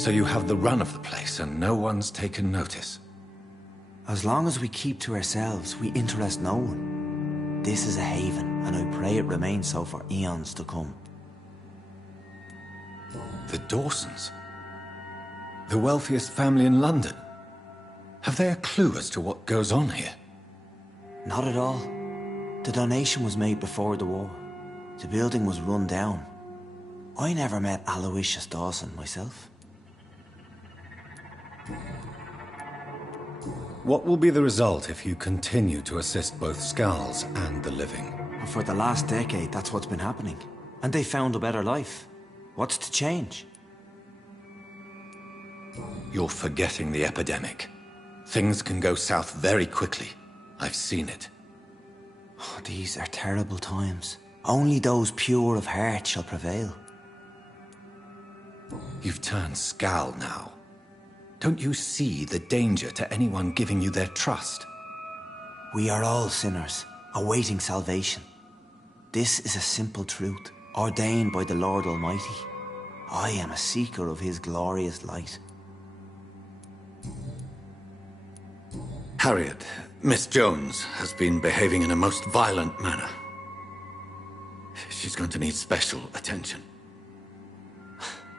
So you have the run of the place and no one's taken notice? As long as we keep to ourselves, we interest no one. This is a haven, and I pray it remains so for eons to come. The Dawsons? The wealthiest family in London? Have they a clue as to what goes on here? Not at all. The donation was made before the war. The building was run down. I never met Aloysius Dawson myself. What will be the result if you continue to assist both Skulls and the living? For the last decade, that's what's been happening. And they found a better life. What's to change? You're forgetting the epidemic. Things can go south very quickly. I've seen it. Oh, these are terrible times. Only those pure of heart shall prevail. You've turned Skal now. Don't you see the danger to anyone giving you their trust? We are all sinners, awaiting salvation. This is a simple truth, ordained by the Lord Almighty. I am a seeker of His glorious light. Harriet, Miss Jones, has been behaving in a most violent manner. She's going to need special attention.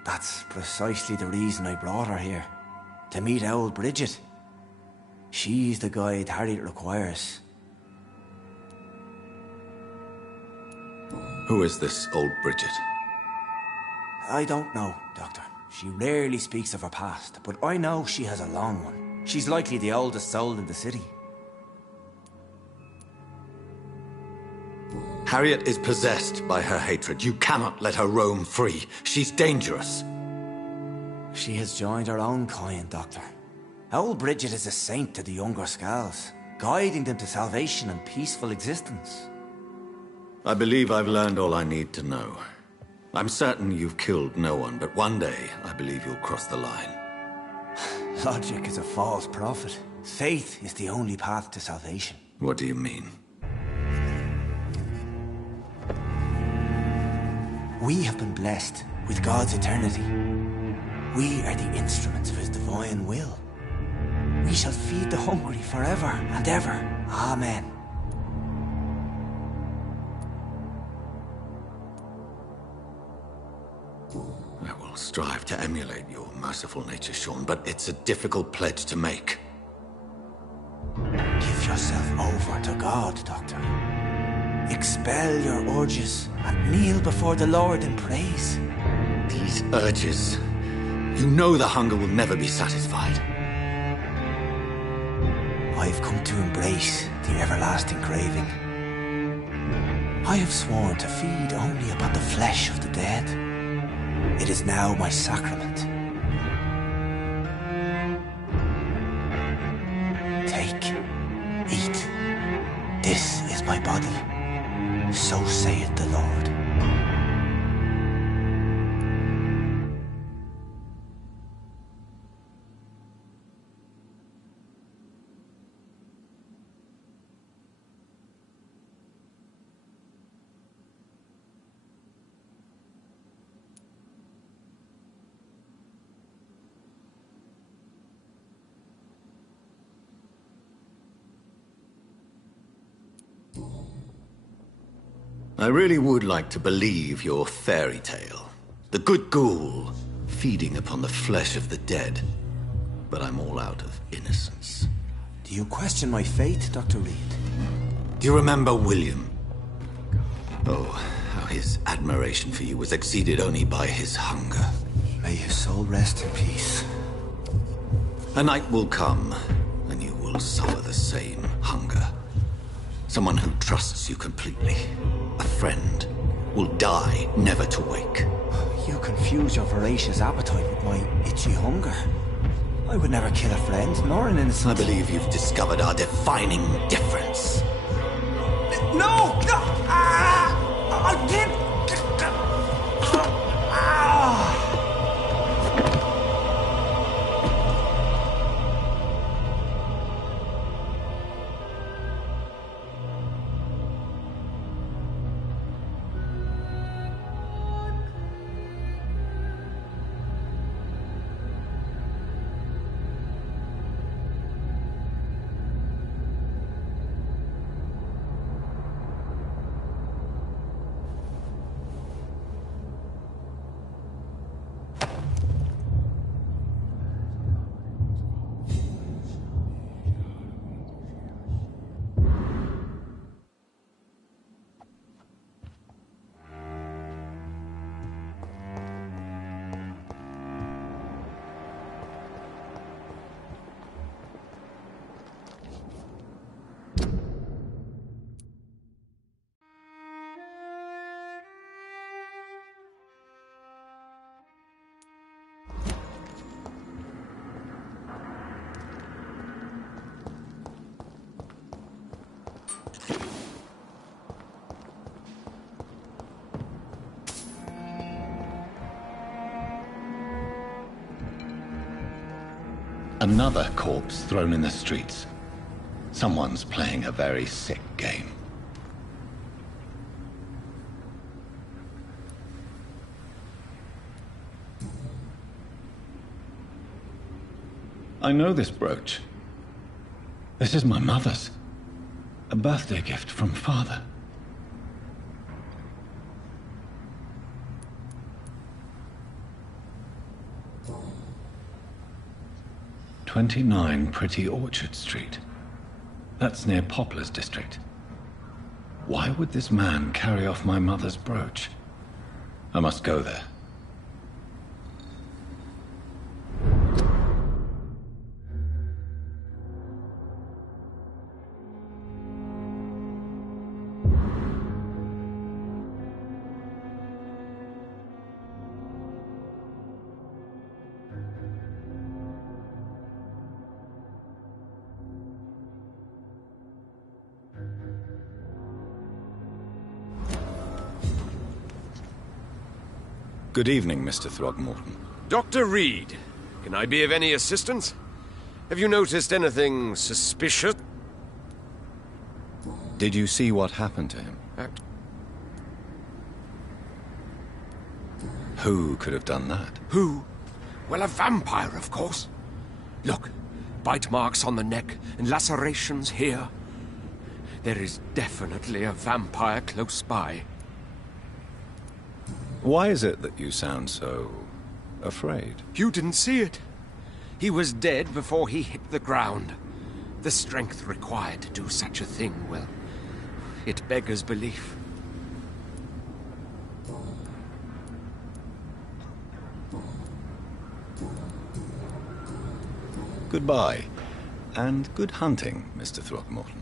That's precisely the reason I brought her here. To meet old Bridget. She's the guide Harriet requires. Who is this old Bridget? I don't know, Doctor. She rarely speaks of her past, but I know she has a long one. She's likely the oldest soul in the city. Harriet is possessed by her hatred. You cannot let her roam free. She's dangerous. She has joined her own kind, Doctor. Old Bridget is a saint to the younger Skulls, guiding them to salvation and peaceful existence. I believe I've learned all I need to know. I'm certain you've killed no one, but one day I believe you'll cross the line. Logic is a false prophet. Faith is the only path to salvation. What do you mean? We have been blessed with God's eternity. We are the instruments of His divine will. We shall feed the hungry forever and ever. Amen. I will strive to emulate your merciful nature, Sean, but it's a difficult pledge to make. Give yourself over to God, Doctor. Expel your urges and kneel before the Lord in praise. These urges... You know the hunger will never be satisfied. I've come to embrace the everlasting craving. I have sworn to feed only upon the flesh of the dead. It is now my sacrament. Take, eat. This is my body. So saith the Lord. I really would like to believe your fairy tale. The good ghoul feeding upon the flesh of the dead. But I'm all out of innocence. Do you question my faith, Dr. Reed? Do you remember William? Oh, how his admiration for you was exceeded only by his hunger. May his soul rest in peace. A night will come, and you will suffer the same hunger. Someone who trusts you completely, a friend, will die never to wake. You confuse your voracious appetite with my itchy hunger. I would never kill a friend, nor an innocent... I believe you've discovered our defining difference. No! No! I did... Another corpse thrown in the streets. Someone's playing a very sick game. I know this brooch. This is my mother's. A birthday gift from father. "29 Pretty Orchard Street. That's near Poplar's district. Why would this man carry off my mother's brooch? I must go there. Good evening, Mr. Throgmorton. Dr. Reed, can I be of any assistance? Have you noticed anything suspicious? Did you see what happened to him? Who could have done that? Who? Well, a vampire, of course. Look, bite marks on the neck and lacerations here. There is definitely a vampire close by. Why is it that you sound so afraid? You didn't see it. He was dead before he hit the ground. The strength required to do such a thing, well, it beggars belief. Goodbye, and good hunting, Mr. Throgmorton.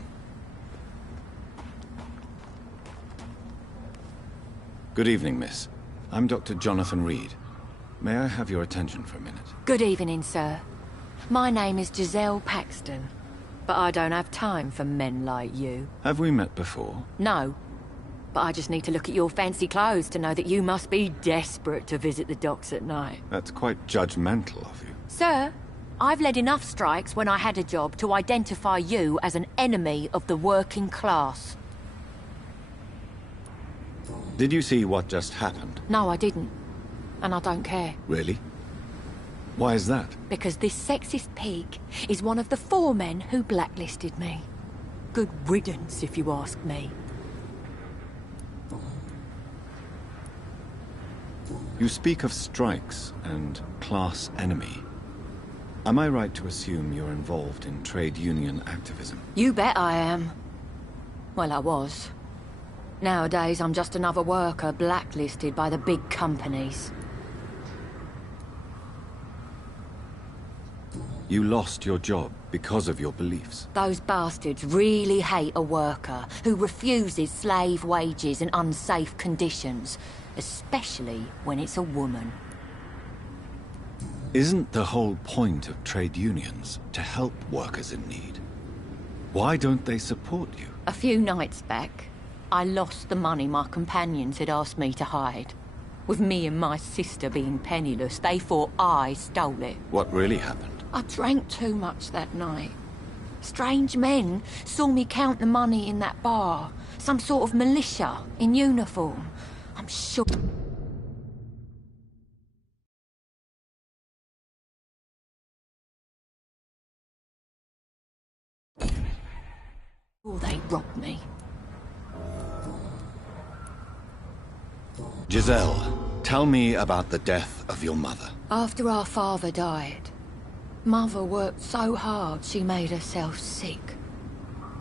Good evening, miss. I'm Dr. Jonathan Reed. May I have your attention for a minute? Good evening, sir. My name is Giselle Paxton, but I don't have time for men like you. Have we met before? No, but I just need to look at your fancy clothes to know that you must be desperate to visit the docks at night. That's quite judgmental of you. Sir, I've led enough strikes when I had a job to identify you as an enemy of the working class. Did you see what just happened? No, I didn't. And I don't care. Really? Why is that? Because this sexist pig is one of the 4 men who blacklisted me. Good riddance, if you ask me. You speak of strikes and class enemy. Am I right to assume you're involved in trade union activism? You bet I am. Well, I was. Nowadays, I'm just another worker blacklisted by the big companies. You lost your job because of your beliefs. Those bastards really hate a worker who refuses slave wages and unsafe conditions, especially when it's a woman. Isn't the whole point of trade unions to help workers in need? Why don't they support you? A few nights back, I lost the money my companions had asked me to hide. With me and my sister being penniless, they thought I stole it. What really happened? I drank too much that night. Strange men saw me count the money in that bar. Some sort of militia in uniform. I'm sure... they robbed me. Giselle, tell me about the death of your mother. After our father died, Mother worked so hard she made herself sick.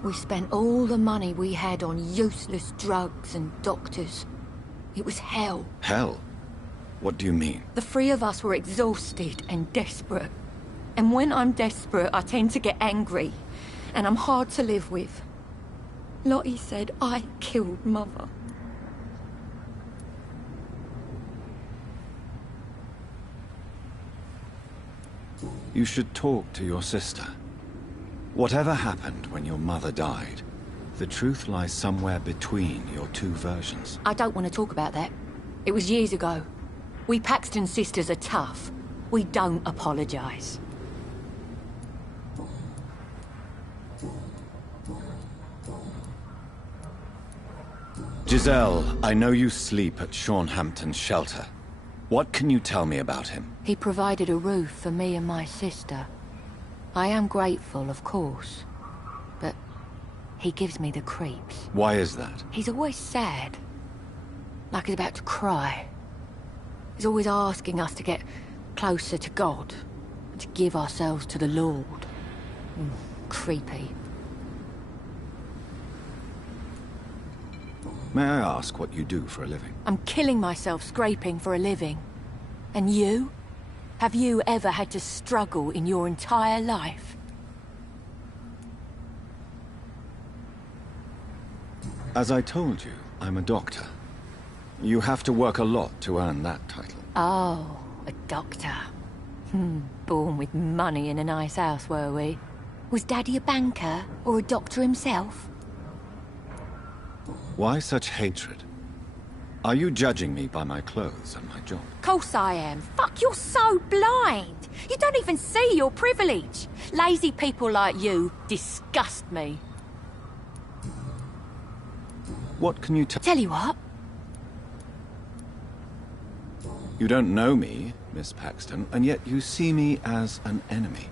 We spent all the money we had on useless drugs and doctors. It was hell. Hell? What do you mean? The 3 of us were exhausted and desperate. And when I'm desperate, I tend to get angry. And I'm hard to live with. Lottie said I killed Mother. You should talk to your sister. Whatever happened when your mother died, the truth lies somewhere between your 2 versions. I don't want to talk about that. It was years ago. We Paxton sisters are tough. We don't apologise. Giselle, I know you sleep at Sean Hampton's shelter. What can you tell me about him? He provided a roof for me and my sister. I am grateful, of course, but he gives me the creeps. Why is that? He's always sad, like he's about to cry. He's always asking us to get closer to God, and to give ourselves to the Lord. Creepy. May I ask what you do for a living? I'm killing myself scraping for a living. And you? Have you ever had to struggle in your entire life? As I told you, I'm a doctor. You have to work a lot to earn that title. Oh, a doctor. Born with money in a nice house, were we? Was Daddy a banker, or a doctor himself? Why such hatred? Are you judging me by my clothes and my job? Course I am. Fuck, you're so blind. You don't even see your privilege. Lazy people like you disgust me. What can you tell? Tell you what. You don't know me, Miss Paxton, and yet you see me as an enemy.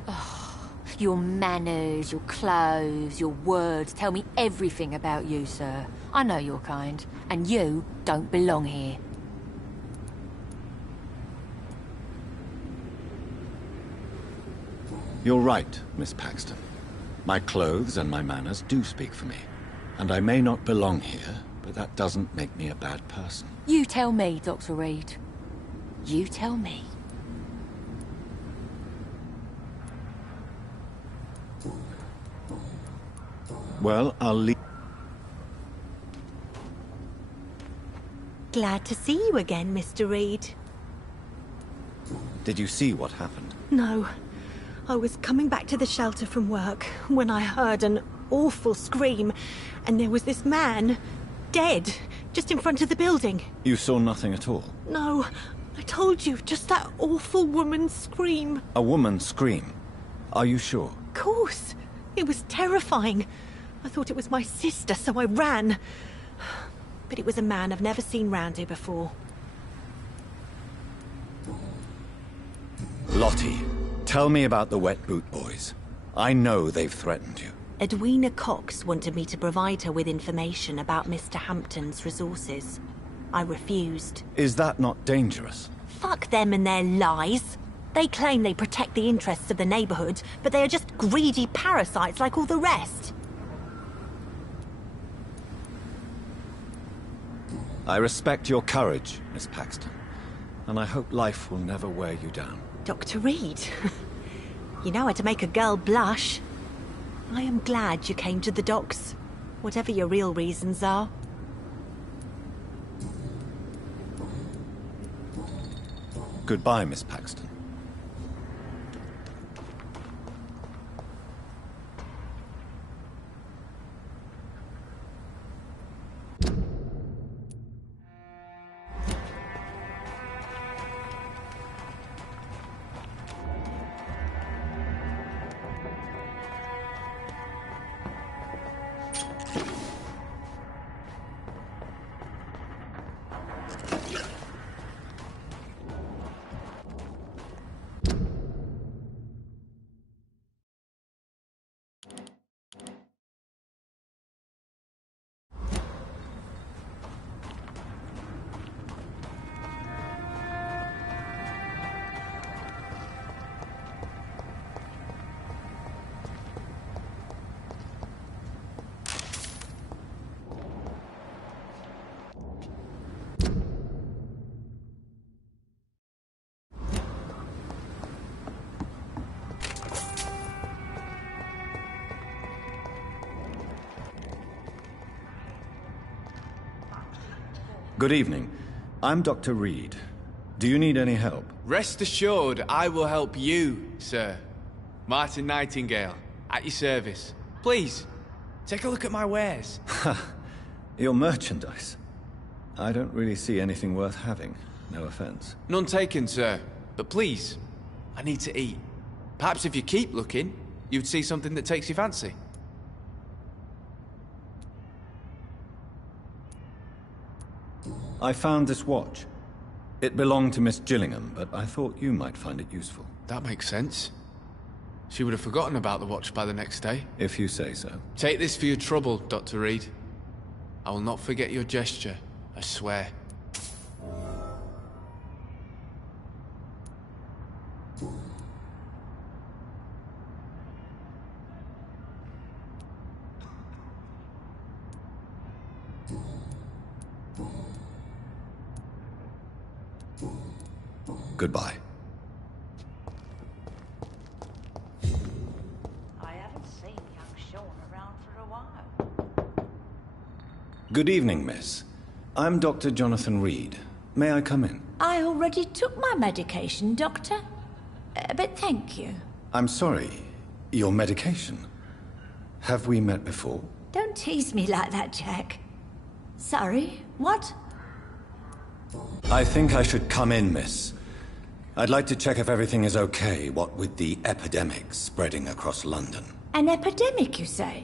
Your manners, your clothes, your words tell me everything about you, sir. I know your kind, and you don't belong here. You're right, Miss Paxton. My clothes and my manners do speak for me. And I may not belong here, but that doesn't make me a bad person. You tell me, Dr. Reed. You tell me. Well, I'll leave. Glad to see you again, Mr. Reed. Did you see what happened? No. I was coming back to the shelter from work when I heard an awful scream, and there was this man, dead, just in front of the building. You saw nothing at all? No, I told you, just that awful woman's scream. A woman scream? Are you sure? Of course. It was terrifying. I thought it was my sister, so I ran. But it was a man I've never seen round here before. Lottie, tell me about the Wet Boot Boys. I know they've threatened you. Edwina Cox wanted me to provide her with information about Mr. Hampton's resources. I refused. Is that not dangerous? Fuck them and their lies. They claim they protect the interests of the neighborhood, but they are just greedy parasites like all the rest. I respect your courage, Miss Paxton, and I hope life will never wear you down. Dr. Reed, you know how to make a girl blush. I am glad you came to the docks, whatever your real reasons are. Goodbye, Miss Paxton. Good evening. I'm Dr. Reed. Do you need any help? Rest assured, I will help you, sir. Martin Nightingale, at your service. Please, take a look at my wares. Your merchandise. I don't really see anything worth having. No offense. None taken, sir. But please, I need to eat. Perhaps if you keep looking, you'd see something that takes your fancy. I found this watch. It belonged to Miss Gillingham, but I thought you might find it useful. That makes sense. She would have forgotten about the watch by the next day. If you say so. Take this for your trouble, Dr. Reed. I will not forget your gesture, I swear. Goodbye. I haven't seen young Sean around for a while. Good evening, miss. I'm Dr. Jonathan Reed. May I come in? I already took my medication, Doctor. But thank you. I'm sorry. Your medication? Have we met before? Don't tease me like that, Jack. Sorry, what? I think I should come in, miss. I'd like to check if everything is okay, what with the epidemic spreading across London. An epidemic, you say?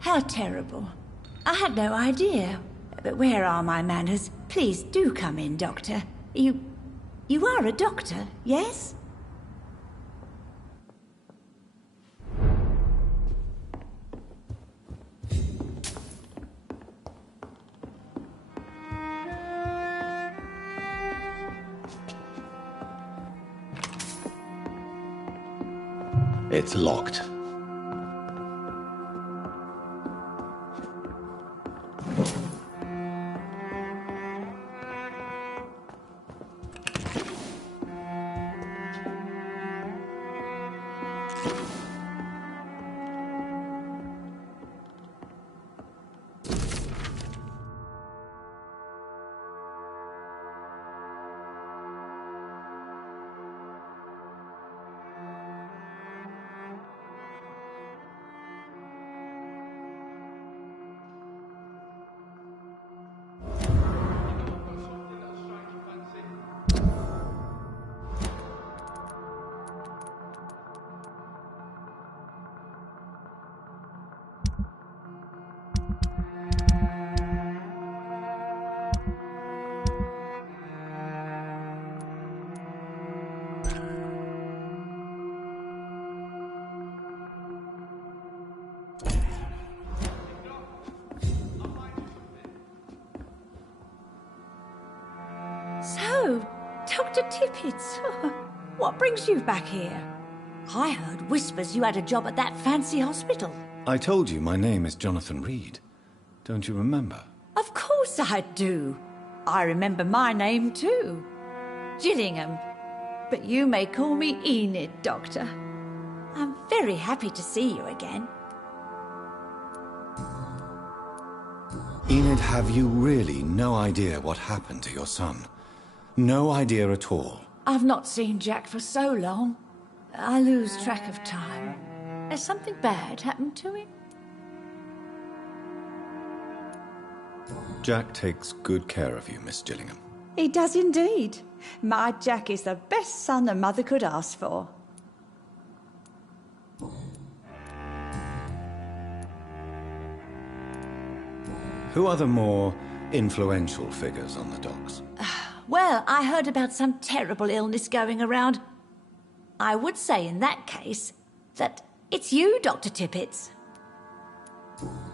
How terrible. I had no idea. But where are my manners? Please do come in, Doctor. You are a doctor, yes? It's locked. So, Dr. Tippets, what brings you back here? I heard whispers you had a job at that fancy hospital. I told you my name is Jonathan Reed. Don't you remember? Of course I do. I remember my name too. Gillingham. But you may call me Enid, Doctor. I'm very happy to see you again. Enid, have you really no idea what happened to your son? No idea at all. I've not seen Jack for so long. I lose track of time. Has something bad happened to him? Jack takes good care of you, Miss Gillingham. He does indeed. My Jack is the best son a mother could ask for. Who are the more influential figures on the docks? Well, I heard about some terrible illness going around. I would say in that case that it's you, Dr. Tippets.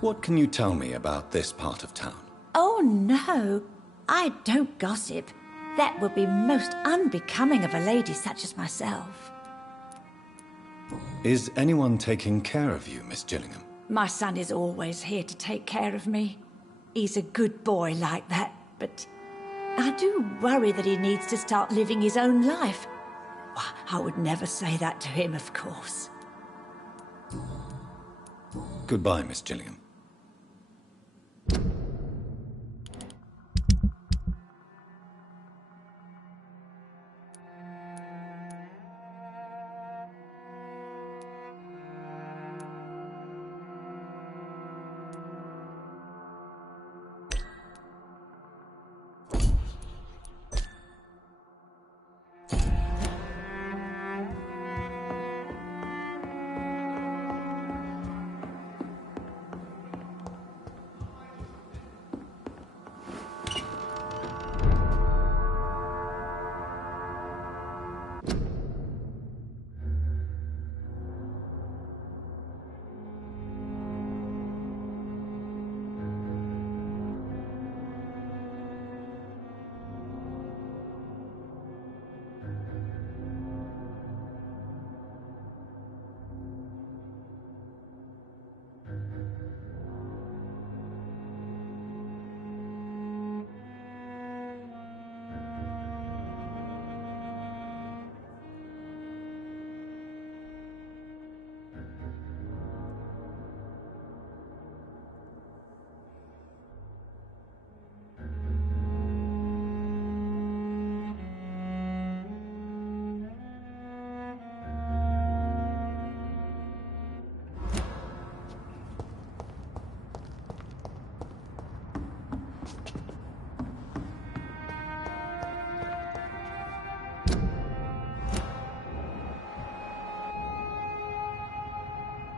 What can you tell me about this part of town? Oh, no. I don't gossip. That would be most unbecoming of a lady such as myself. Is anyone taking care of you, Miss Gillingham? My son is always here to take care of me. He's a good boy like that, but I do worry that he needs to start living his own life. I would never say that to him, of course. Goodbye, Miss Gillingham.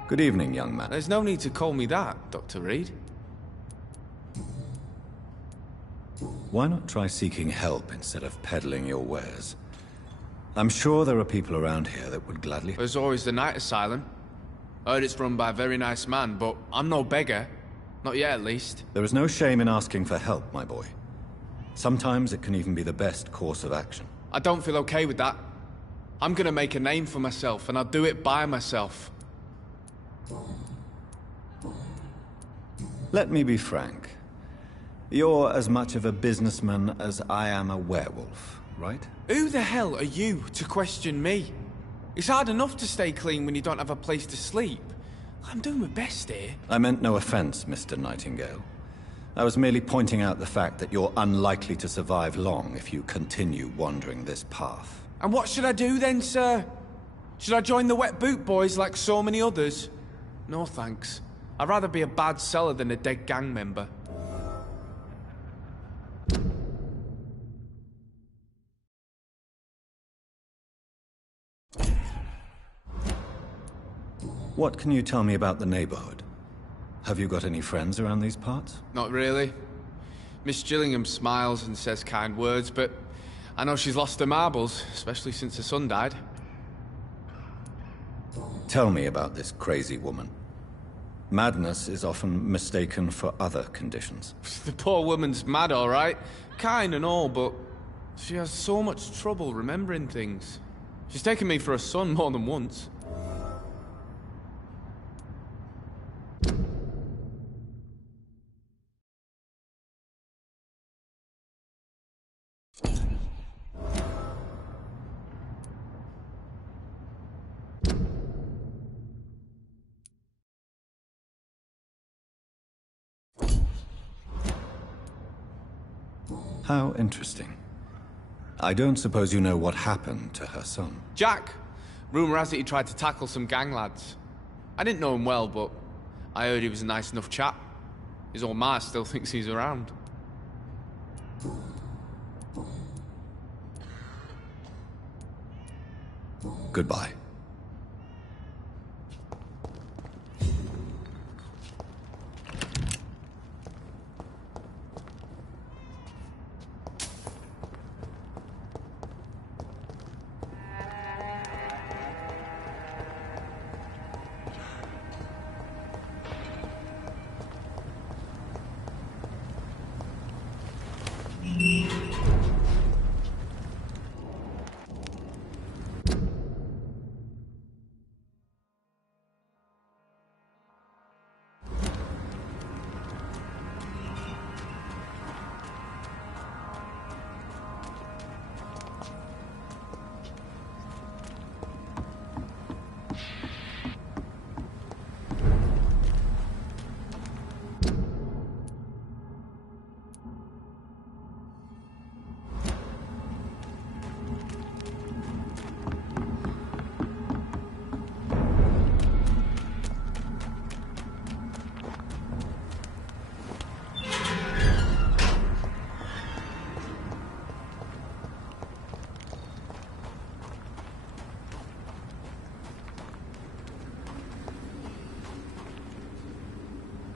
Good evening, young man. There's no need to call me that, Dr. Reed. Why not try seeking help instead of peddling your wares? I'm sure there are people around here that would gladly... There's always the night asylum. Heard it's run by a very nice man, but I'm no beggar. Not yet, at least. There is no shame in asking for help, my boy. Sometimes it can even be the best course of action. I don't feel okay with that. I'm gonna make a name for myself, and I'll do it by myself. Let me be frank. You're as much of a businessman as I am a werewolf, right? Who the hell are you to question me? It's hard enough to stay clean when you don't have a place to sleep. I'm doing my best here. I meant no offense, Mr. Nightingale. I was merely pointing out the fact that you're unlikely to survive long if you continue wandering this path. And what should I do then, sir? Should I join the Wet Boot Boys like so many others? No thanks. I'd rather be a bad seller than a dead gang member. What can you tell me about the neighborhood? Have you got any friends around these parts? Not really. Miss Gillingham smiles and says kind words, but I know she's lost her marbles, especially since her son died. Tell me about this crazy woman. Madness is often mistaken for other conditions. The poor woman's mad, all right. Kind and all, but she has so much trouble remembering things. She's taken me for a son more than once. How interesting. I don't suppose you know what happened to her son. Jack! Rumour has it he tried to tackle some gang lads. I didn't know him well, but I heard he was a nice enough chap. His old ma still thinks he's around. Goodbye.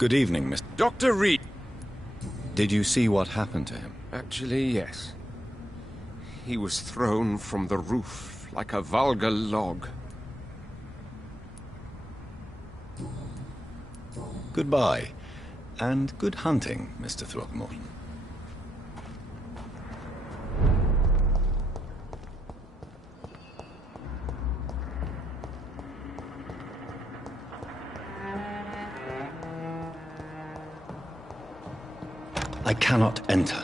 Good evening, Mr. Dr. Reed. Did you see what happened to him? Actually, yes. He was thrown from the roof like a vulgar log. Goodbye, and good hunting, Mr. Throckmorton. I cannot enter.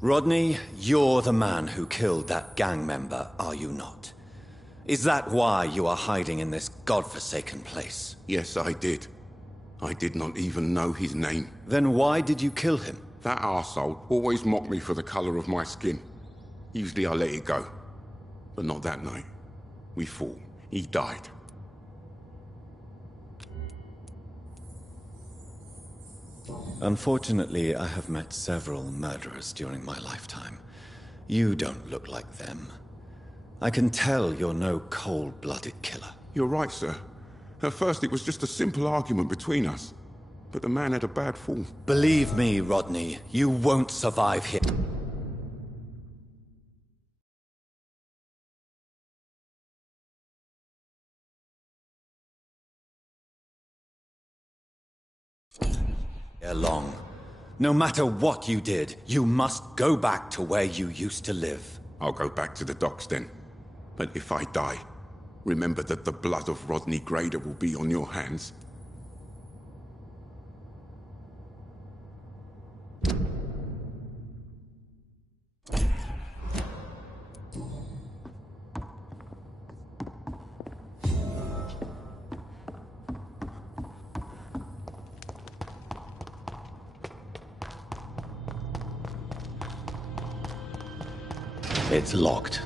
Rodney, you're the man who killed that gang member, are you not? Is that why you are hiding in this godforsaken place? Yes, I did. I did not even know his name. Then why did you kill him? That arsehole always mocked me for the colour of my skin. Usually I let it go. But not that night. We fought. He died. Unfortunately, I have met several murderers during my lifetime. You don't look like them. I can tell you're no cold-blooded killer. You're right, sir. At first it was just a simple argument between us. But the man had a bad fall. Believe me, Rodney, you won't survive here. Long. No matter what you did, you must go back to where you used to live. I'll go back to the docks then. But if I die, remember that the blood of Rodney Grader will be on your hands. It's locked.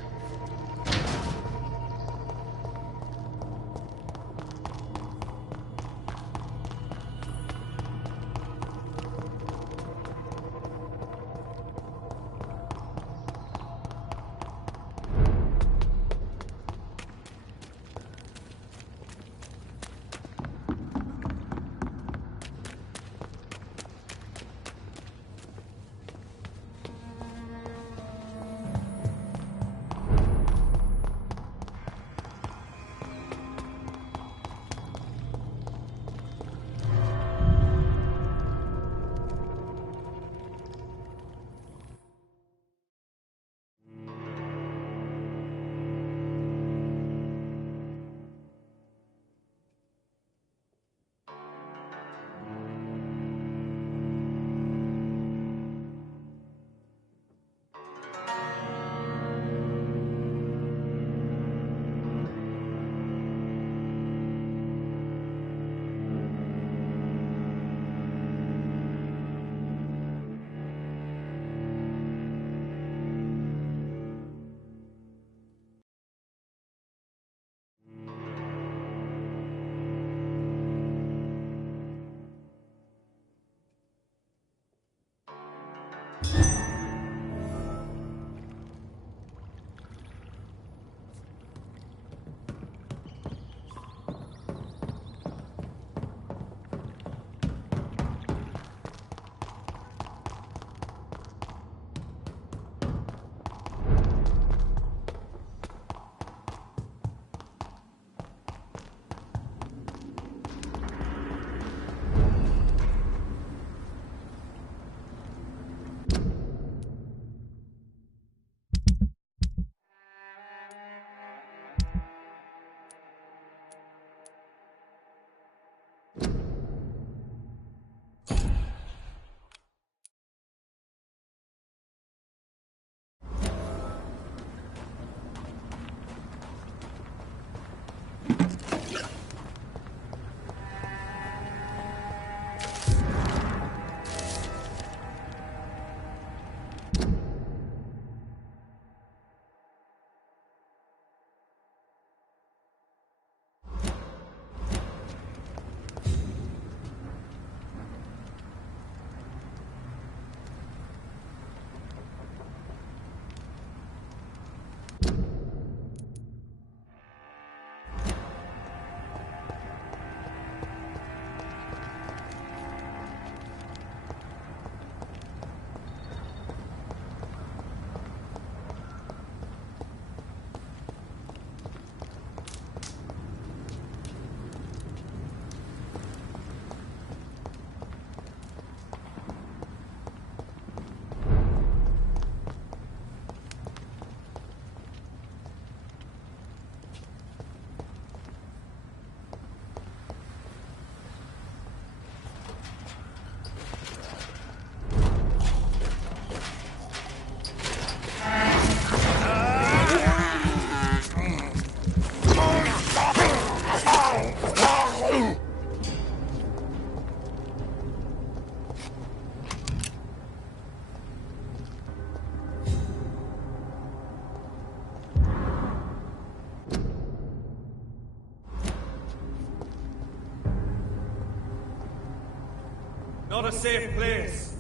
a safe place.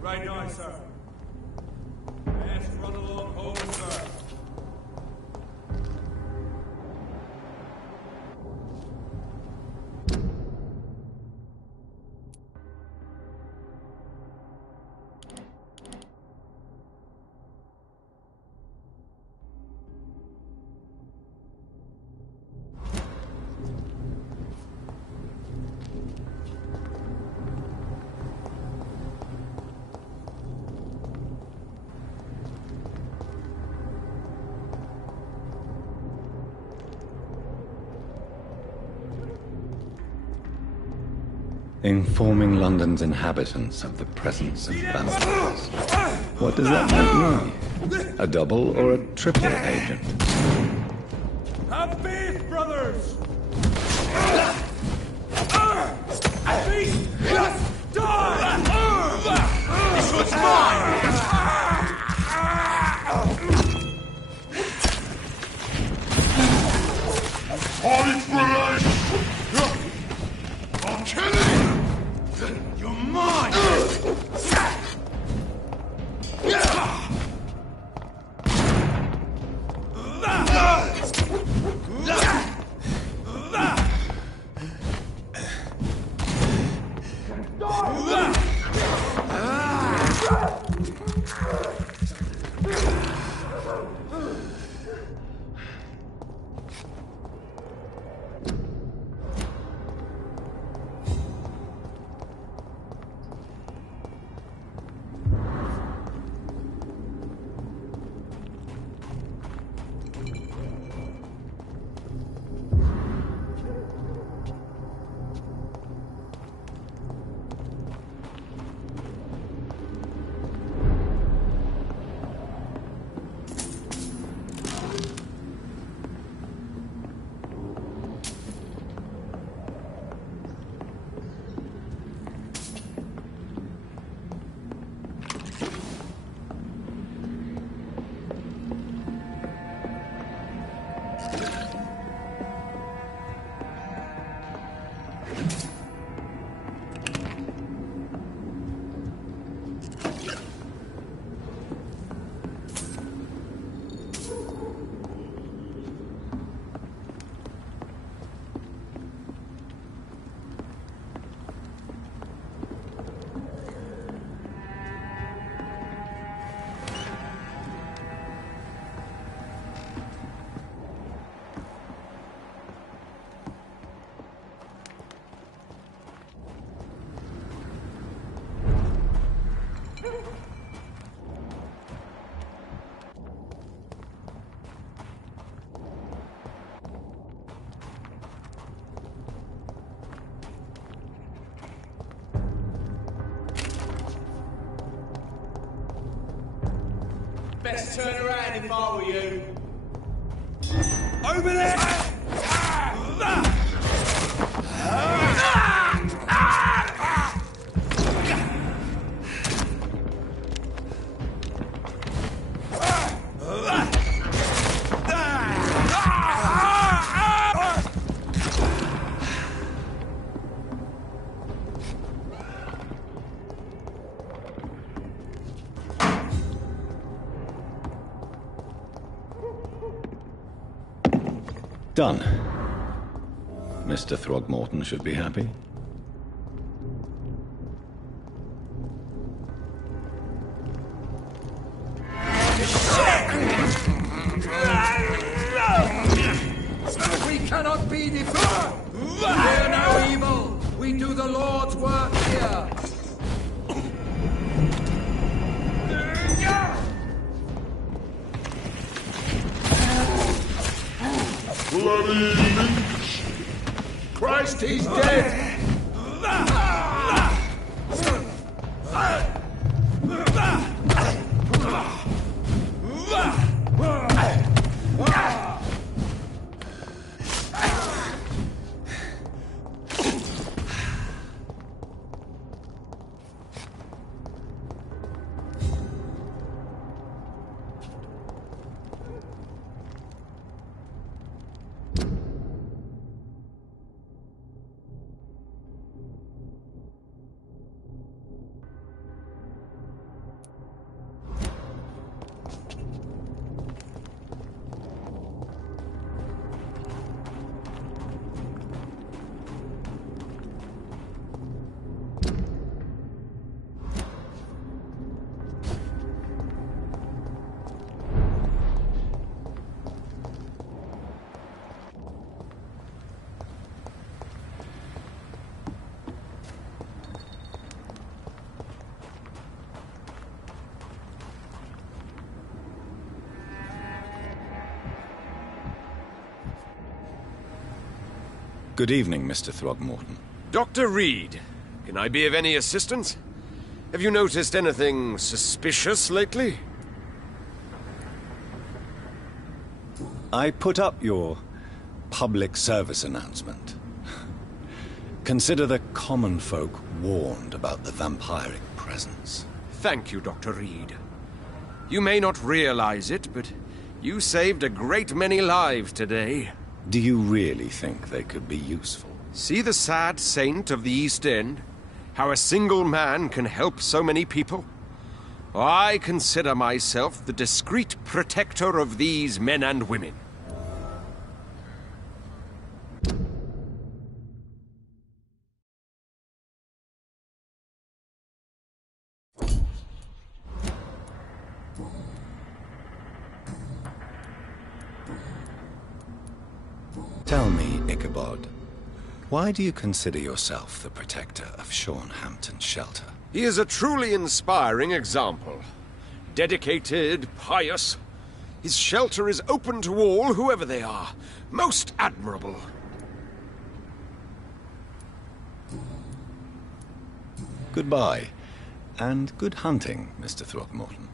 Right now, sir. Yes, run along home, sir. Informing London's inhabitants of the presence of vampires. What does that make me? A double or a triple agent? Have faith, brothers! Beast must die! This one's mine! All for I'll kill him! You're mine! Best turn around if I were you. Over there! Done. Mr. Throgmorton should be happy. We cannot be defeated! Fear no evil! We do the Lord's work here! Bloody leech! Christ, he's dead! Good evening, Mr. Throgmorton. Dr. Reed, can I be of any assistance? Have you noticed anything suspicious lately? I put up your public service announcement. Consider the common folk warned about the vampiric presence. Thank you, Dr. Reed. You may not realize it, but you saved a great many lives today. Do you really think they could be useful? See the sad saint of the East End? How a single man can help so many people? I consider myself the discreet protector of these men and women. Tell me, Ichabod, why do you consider yourself the protector of Sean Hampton's shelter? He is a truly inspiring example. Dedicated, pious. His shelter is open to all, whoever they are. Most admirable. Goodbye, and good hunting, Mr. Throgmorton.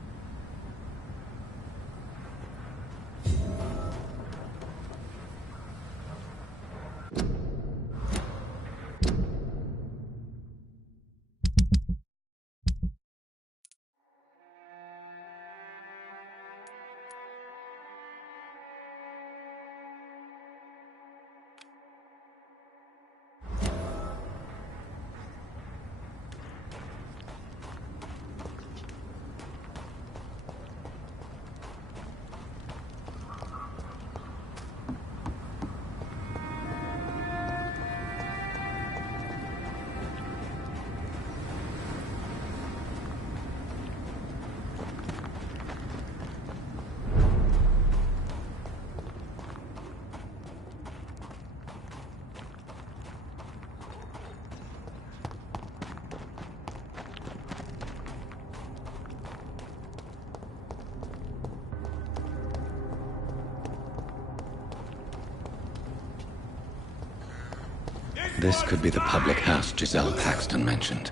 This could be the public house Giselle Paxton mentioned.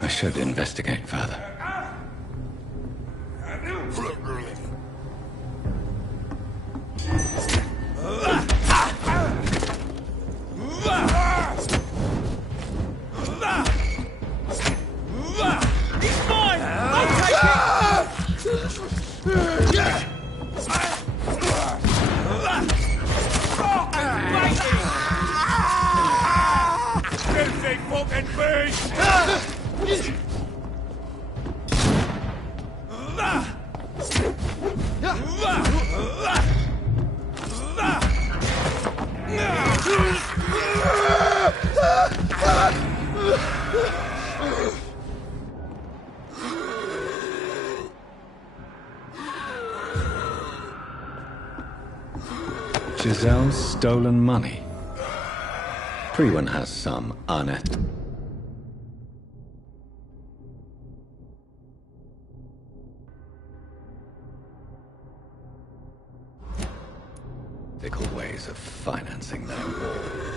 I should investigate further. Giselle's stolen money. Priwen has some unethical ways of financing their war.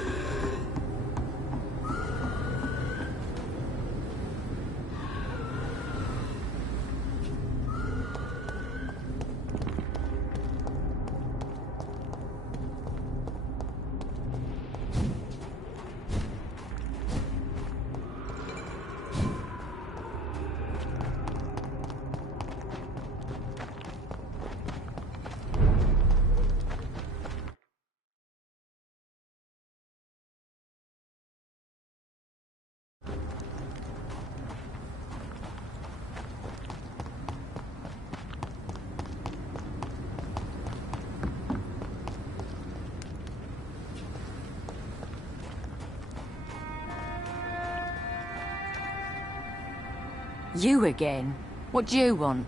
You again? What do you want?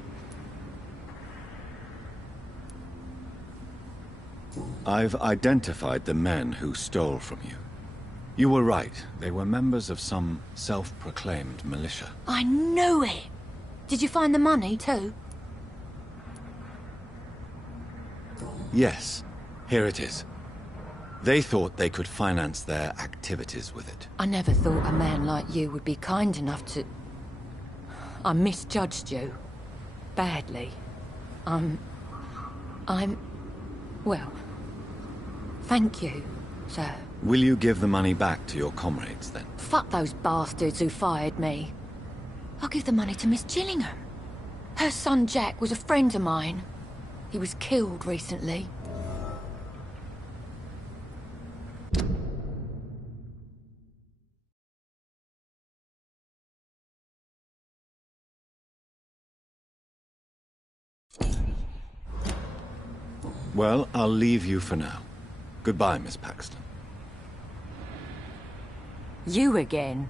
I've identified the men who stole from you. You were right. They were members of some self-proclaimed militia. I knew it! Did you find the money, too? Yes. Here it is. They thought they could finance their activities with it. I never thought a man like you would be kind enough to... I misjudged you. Badly. Well, thank you, sir. Will you give the money back to your comrades, then? Fuck those bastards who fired me. I'll give the money to Miss Gillingham. Her son Jack was a friend of mine. He was killed recently. Well, I'll leave you for now. Goodbye, Miss Paxton. You again?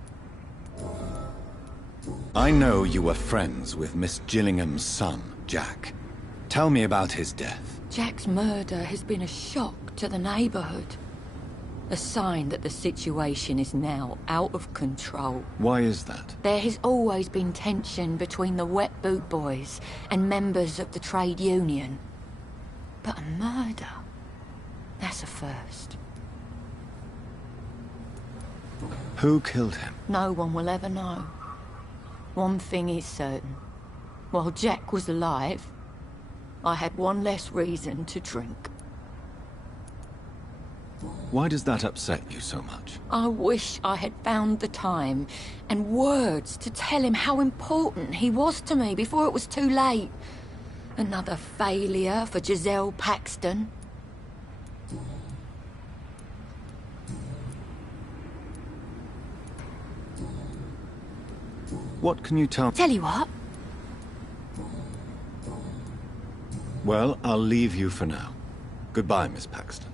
I know you were friends with Miss Gillingham's son, Jack. Tell me about his death. Jack's murder has been a shock to the neighborhood. A sign that the situation is now out of control. Why is that? There has always been tension between the Wet Boot Boys and members of the trade union. But a murder? That's a first. Who killed him? No one will ever know. One thing is certain. While Jack was alive, I had one less reason to drink. Why does that upset you so much? I wish I had found the time and words to tell him how important he was to me before it was too late. Another failure for Giselle Paxton. What can you tell me? Tell you what. Well, I'll leave you for now. Goodbye, Miss Paxton.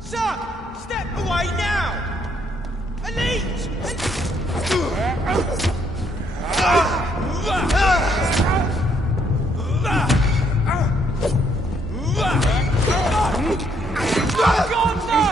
Sir! Step away now! Elite! God, no!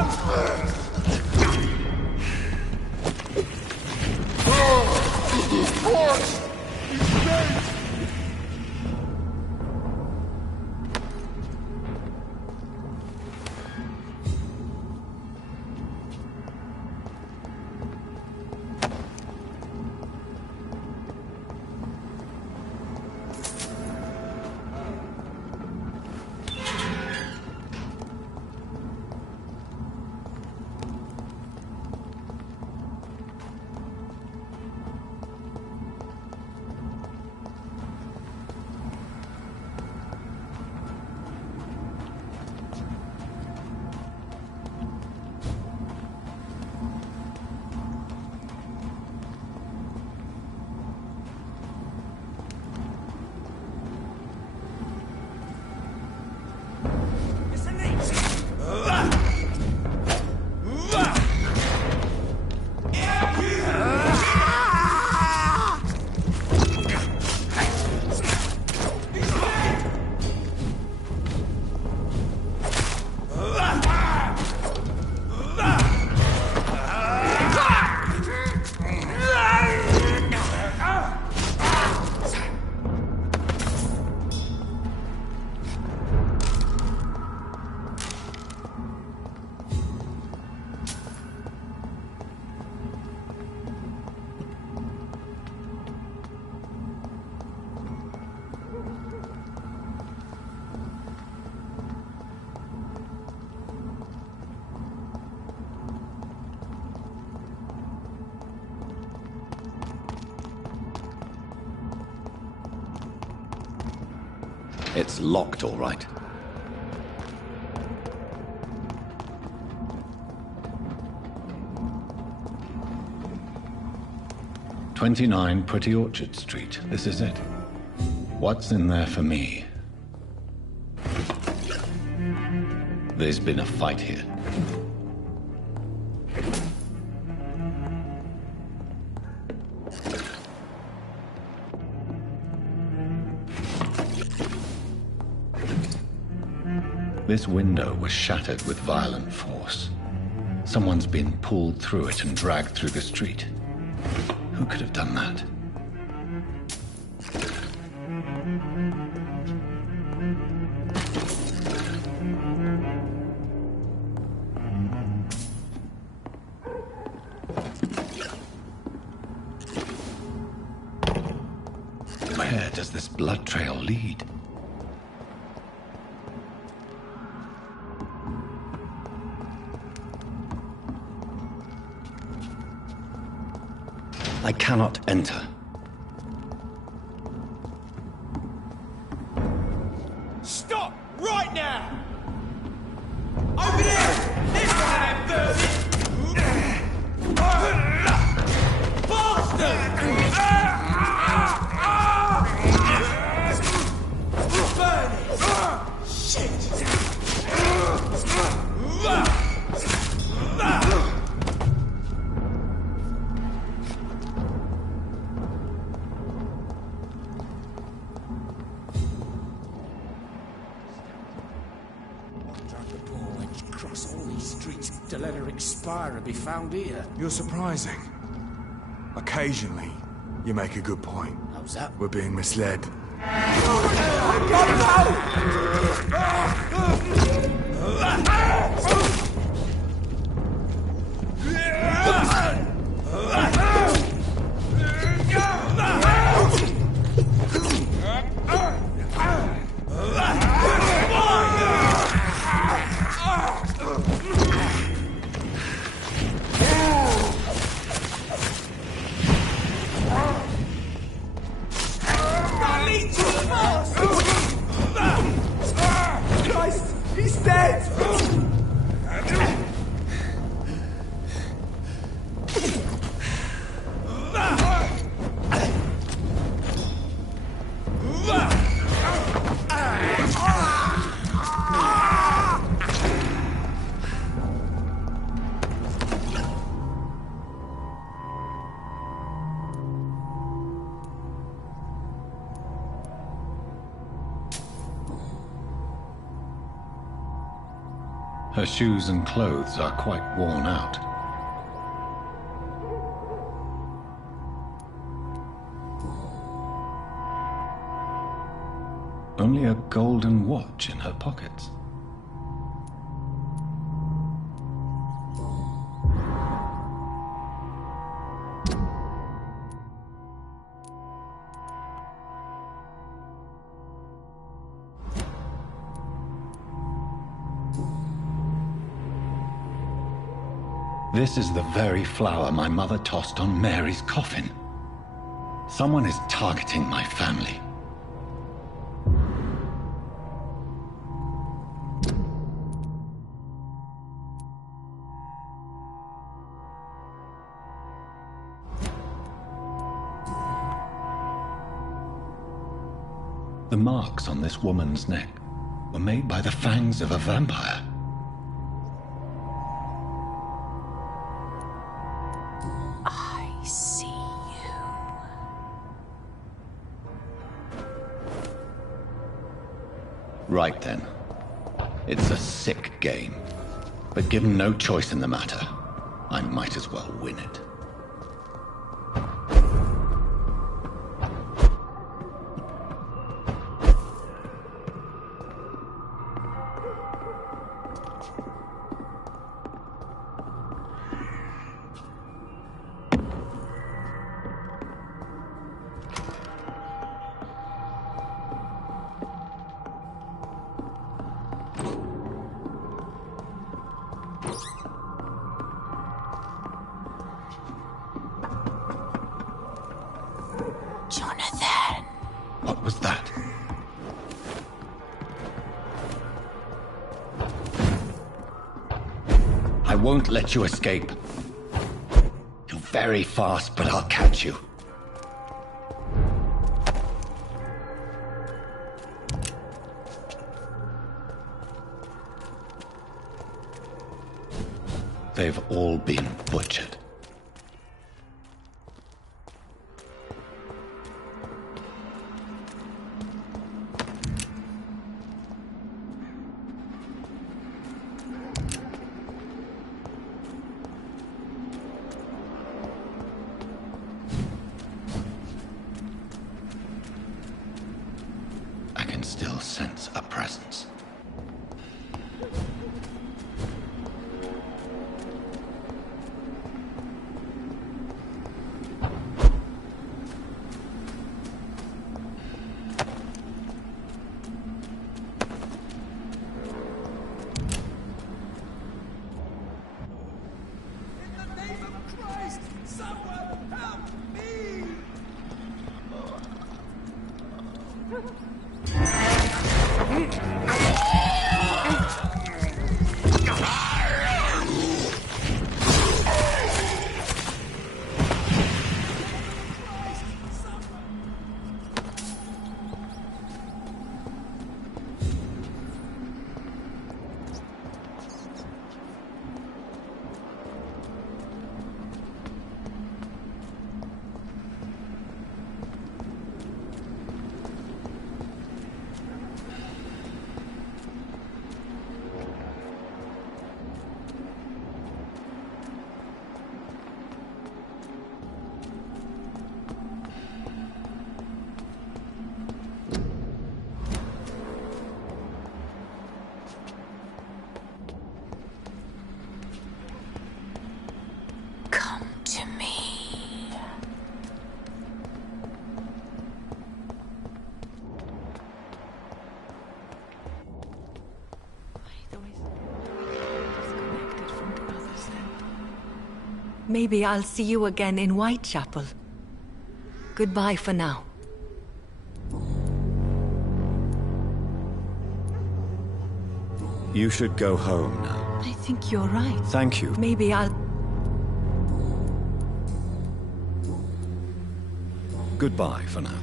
It's locked, all right. "29 Pretty Orchard Street. This is it. What's in there for me?" There's been a fight here. This window was shattered with violent force. Someone's been pulled through it and dragged through the street. Who could have done that? Where does this blood trail lead? I cannot enter. Stop! Right now! Open it! This one of them bastard! Burn it! Shit! To let her expire and be found here. You're surprising. Occasionally, you make a good point. How's that? We're being misled. Christ! He's dead! Her shoes and clothes are quite worn out. Only a golden watch in her pockets. This is the very flower my mother tossed on Mary's coffin. Someone is targeting my family. The marks on this woman's neck were made by the fangs of a vampire. I see you. Right then. It's a sick game. But given no choice in the matter, I might as well win it. Jonathan. What was that? won't let you escape. You're very fast, but I'll catch you. They've all been butchered. I can still sense a presence. Maybe I'll see you again in Whitechapel. Goodbye for now. You should go home now. I think you're right. Thank you. Maybe I'll... Goodbye for now.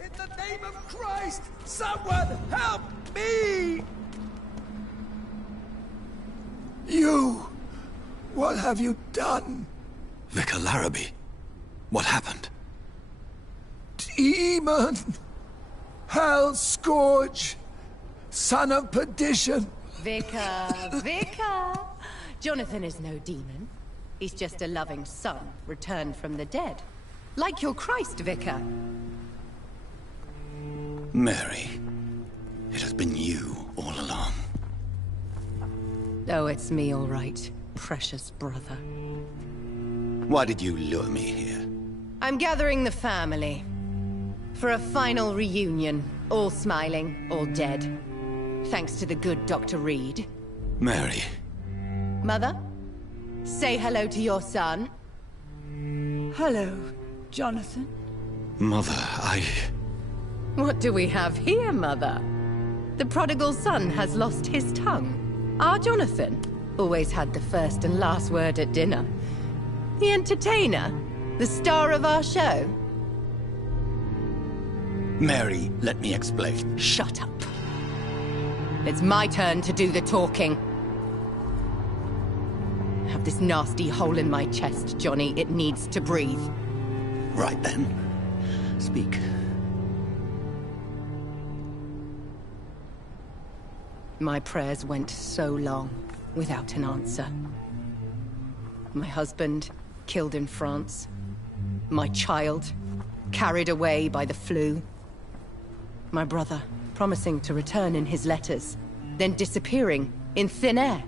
In the name of Christ, someone help me! You! What have you done? Vicar Larrabee, what happened? Demon! Hell Scourge! Son of perdition! Vicar! Jonathan is no demon. He's just a loving son, returned from the dead. Like your Christ, Vicar. Mary, it has been you all along. Oh, it's me, all right. Precious brother. Why did you lure me here? I'm gathering the family. For a final reunion. All smiling, all dead. Thanks to the good Dr. Reed. Mary. Mother? Say hello to your son. Hello, Jonathan. Mother, What do we have here, Mother? The prodigal son has lost his tongue. Our Jonathan always had the first and last word at dinner. The entertainer, the star of our show. Mary, let me explain. Shut up. It's my turn to do the talking. I have this nasty hole in my chest, Johnny. It needs to breathe. Right then. Speak. My prayers went so long without an answer. My husband killed in France. My child carried away by the flu. My brother promising to return in his letters, then disappearing in thin air.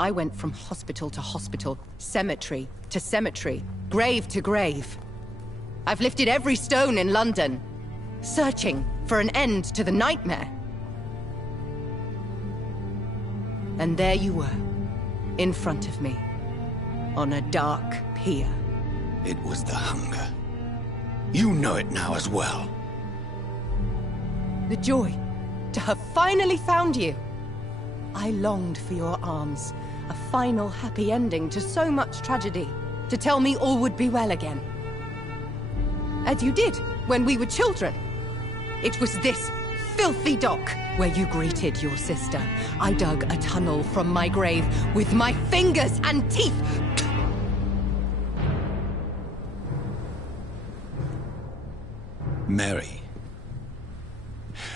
I went from hospital to hospital, cemetery to cemetery, grave to grave. I've lifted every stone in London, searching for an end to the nightmare. And there you were, in front of me, on a dark pier, It was the hunger. You know it now as well. The joy to have finally found you. I longed for your arms, a final happy ending to so much tragedy, to tell me all would be well again. As you did when we were children. It was this filthy dock where you greeted your sister. I dug a tunnel from my grave with my fingers and teeth. Mary,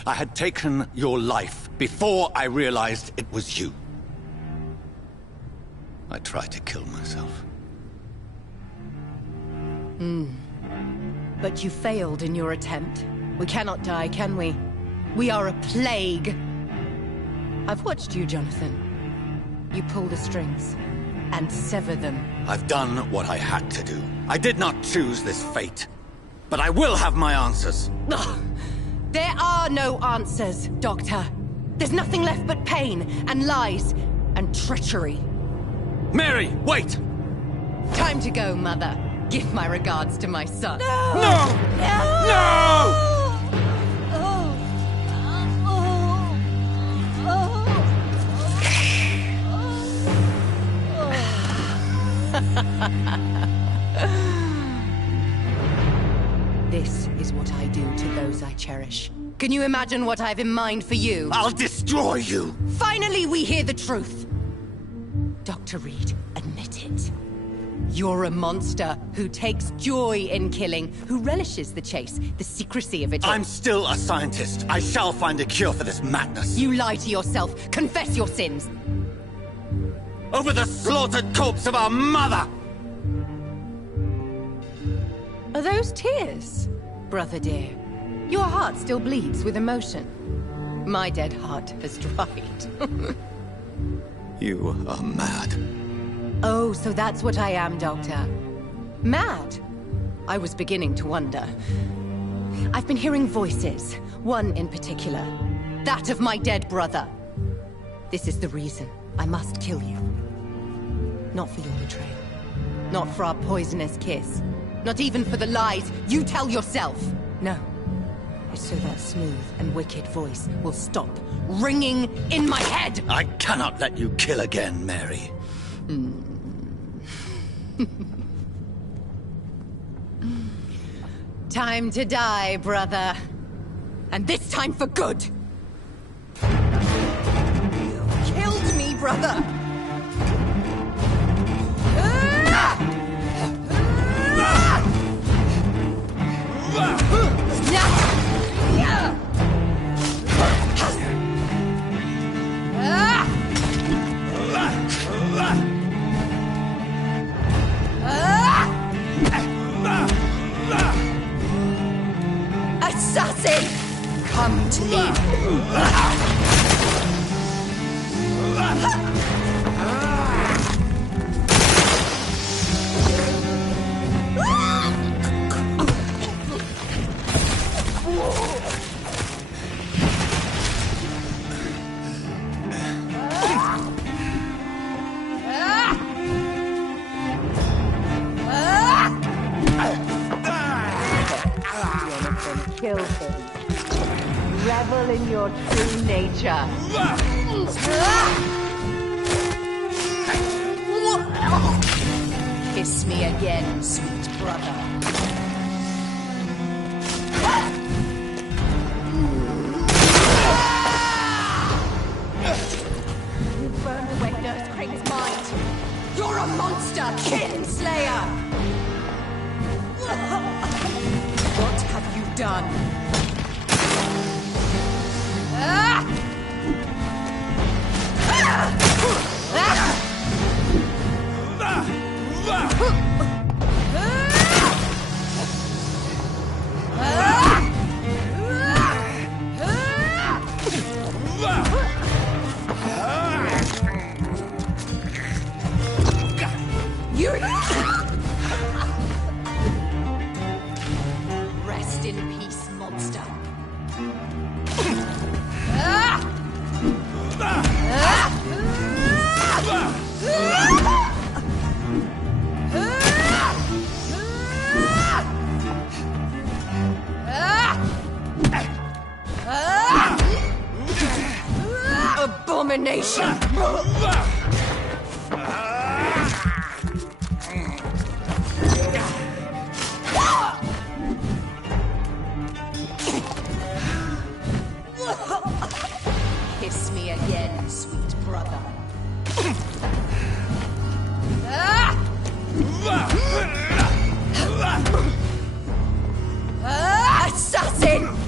I had taken your life before I realized it was you. I tried to kill myself. But you failed in your attempt. We cannot die, can we? We are a plague. I've watched you, Jonathan. You pull the strings and sever them. I've done what I had to do. I did not choose this fate. But I will have my answers. Ugh. There are no answers, Doctor. There's nothing left but pain and lies and treachery. Mary, wait! Time to go, Mother. Give my regards to my son. No! No! No! This is what I do to those I cherish. Can you imagine what I've in mind for you? I'll destroy you! Finally, we hear the truth! Dr. Reed, admit it. You're a monster who takes joy in killing, who relishes the chase, the secrecy of it all. I'm still a scientist. I shall find a cure for this madness. You lie to yourself. Confess your sins. Over the slaughtered corpse of our mother! Are those tears, brother dear? Your heart still bleeds with emotion. My dead heart has dried. You are mad. Oh, so that's what I am, Doctor. Mad? I was beginning to wonder. I've been hearing voices, one in particular. That of my dead brother. This is the reason I must kill you. Not for your betrayal. Not for our poisonous kiss. Not even for the lies you tell yourself. No. It's so that smooth and wicked voice will stop ringing in my head! I cannot let you kill again, Mary. Time to die, brother. And this time for good! You killed me, brother! Assassin! Come to me! Kill him. Revel in your true nature. Kiss me again, sweet brother. You burn away Nurse Craig's mind. You're a monster, kinslayer! What have you done? Rest in peace, monster. abomination! Kiss me again, sweet brother. Assassin!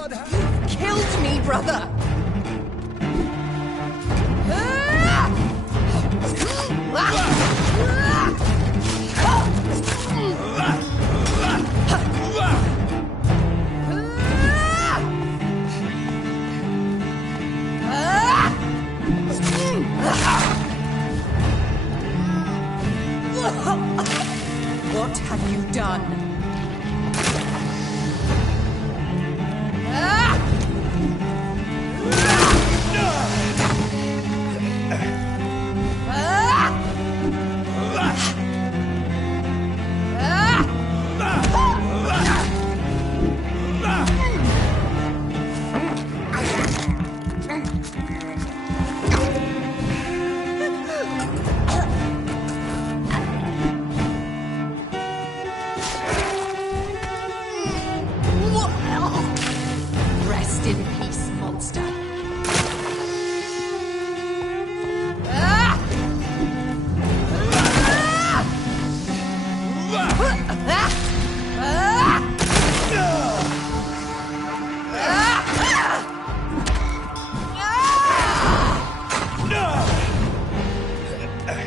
God Killed me, brother! What have you done? Rest in peace, monster.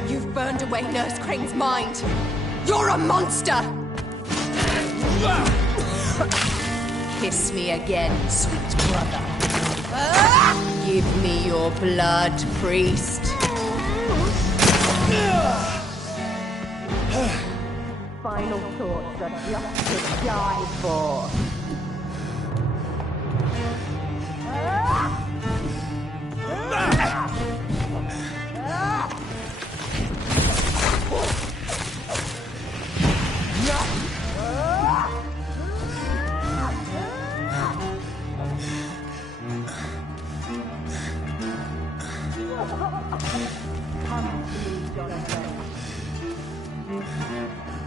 You've burned away Nurse Crane's mind. You're a monster! Kiss me again, sweet brother. Give me your blood, priest. Final thoughts are just to die for.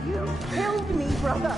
You killed me, brother.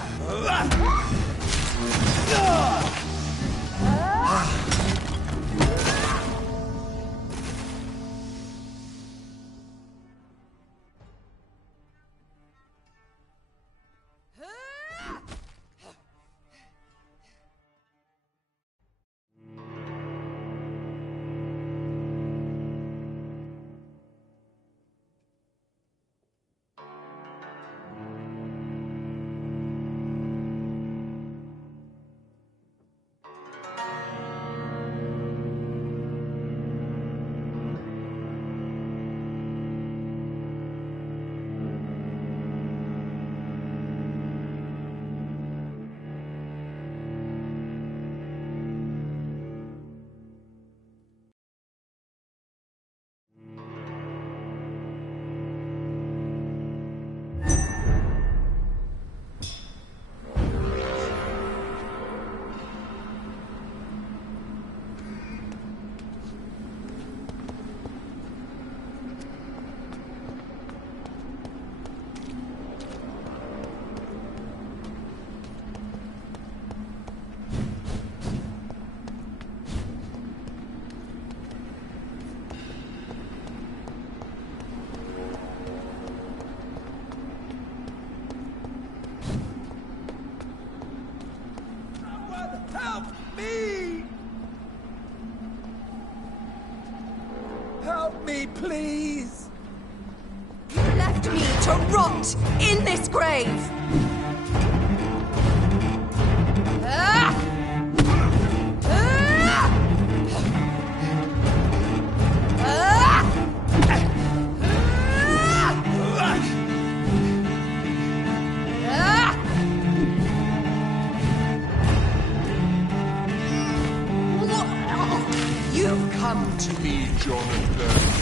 Help me! Help me, please! You left me to rot in this grave! You've come To me, Jonathan.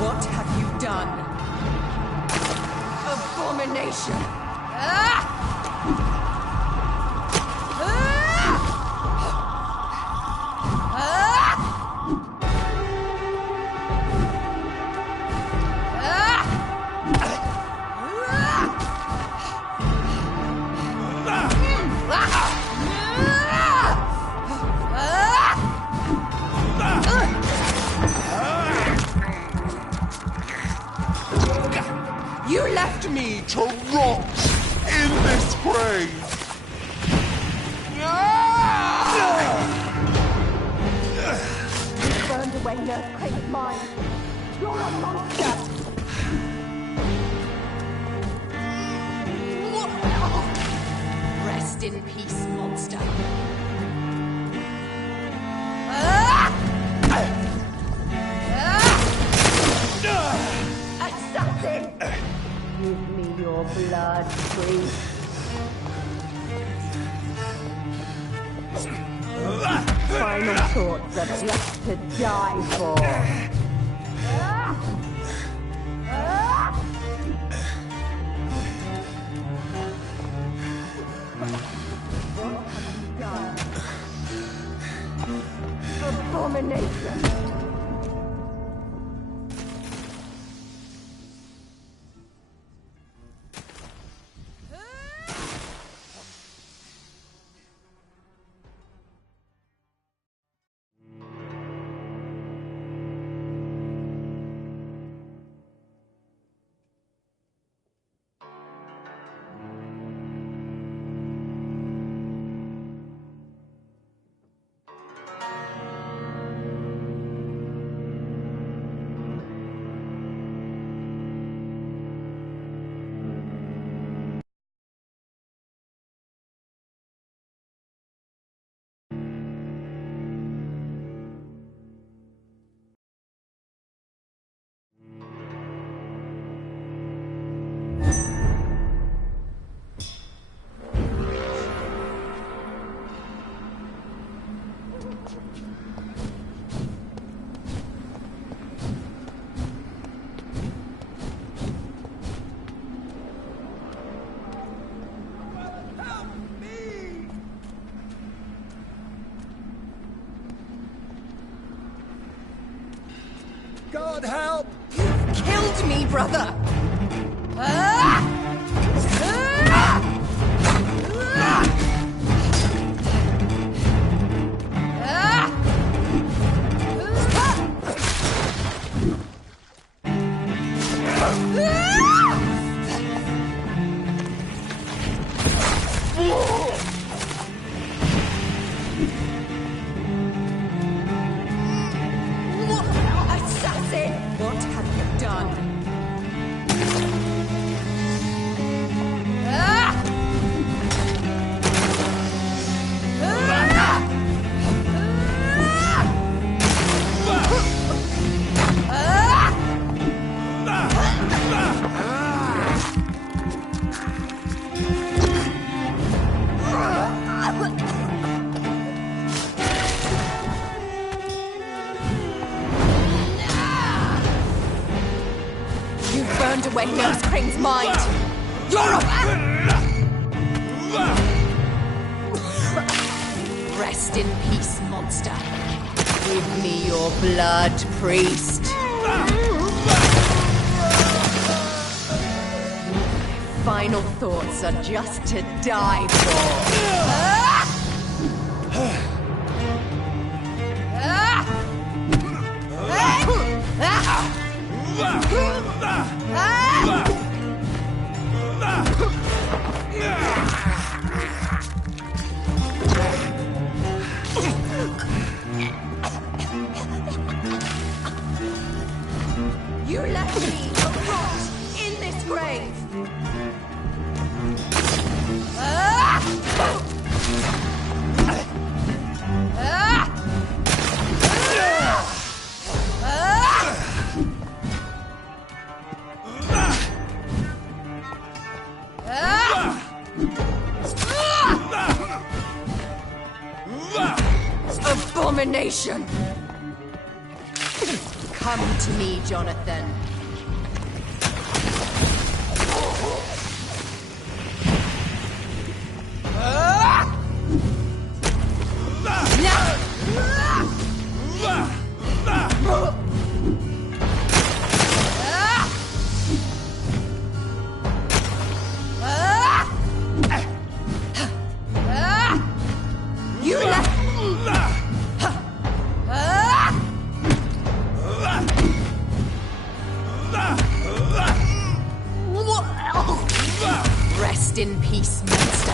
What have you done? Abomination! You left me to rot in this grave! You burned away Nurse Craig's mind. You're a monster! Rest in peace, monster. Assassin! Give me your blood, priest. Final thoughts are just to die for. Abomination! God help! You've killed me, brother! Assassin! What have you done? You've burned away Nurse Crane's mind. You're a... Rest in peace, monster. Give me your blood, priest. Final thoughts are just to die for. You left me to rot in this grave. abomination! Come to me, Jonathan. You left. Rest in peace, monster.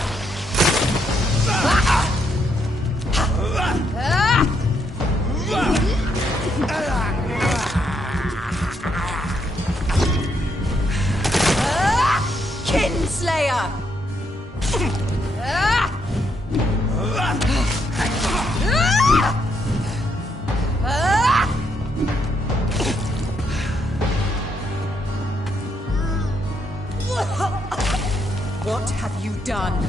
Kinslayer! What have you done?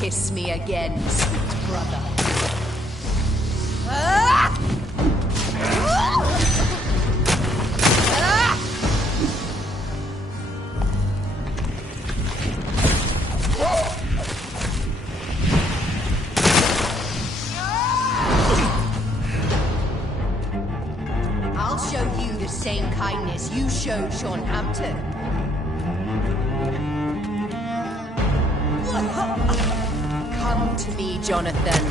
Kiss me again, sweet brother. I'll show you the same kindness you showed Sean Hampton. Come to me, Jonathan.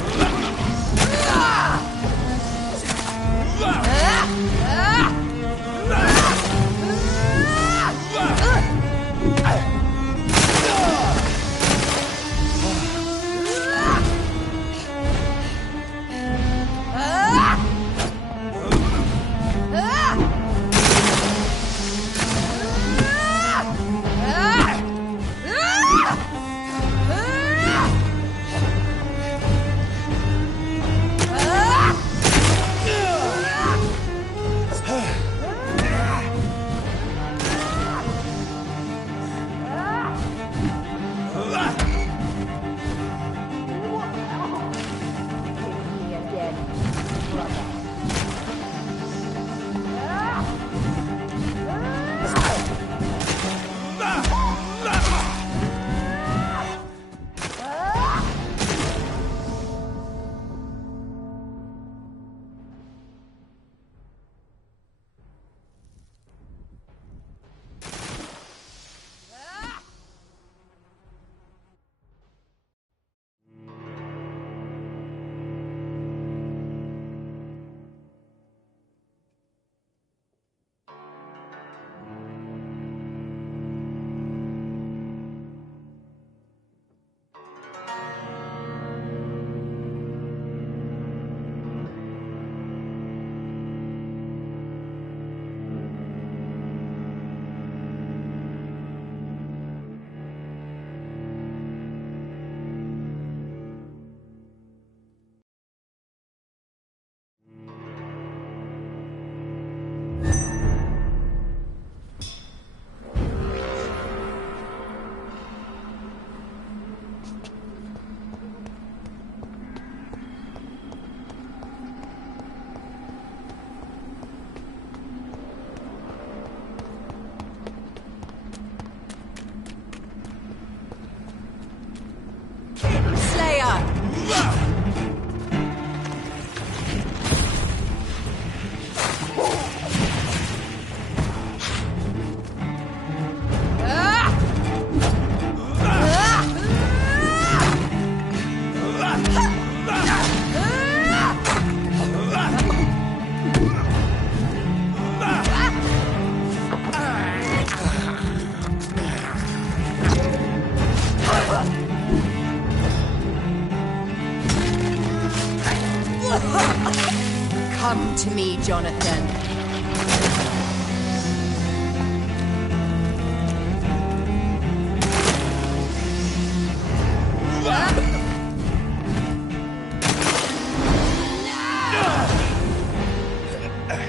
to me, Jonathan.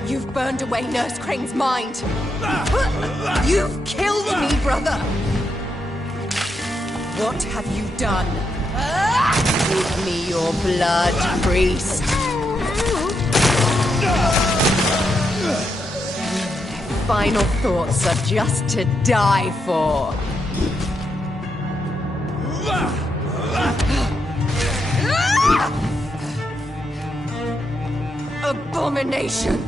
You've burned away Nurse Crane's mind. You've killed me, brother. What have you done? Give me your blood, priest. Final thoughts are just to die for. Abomination!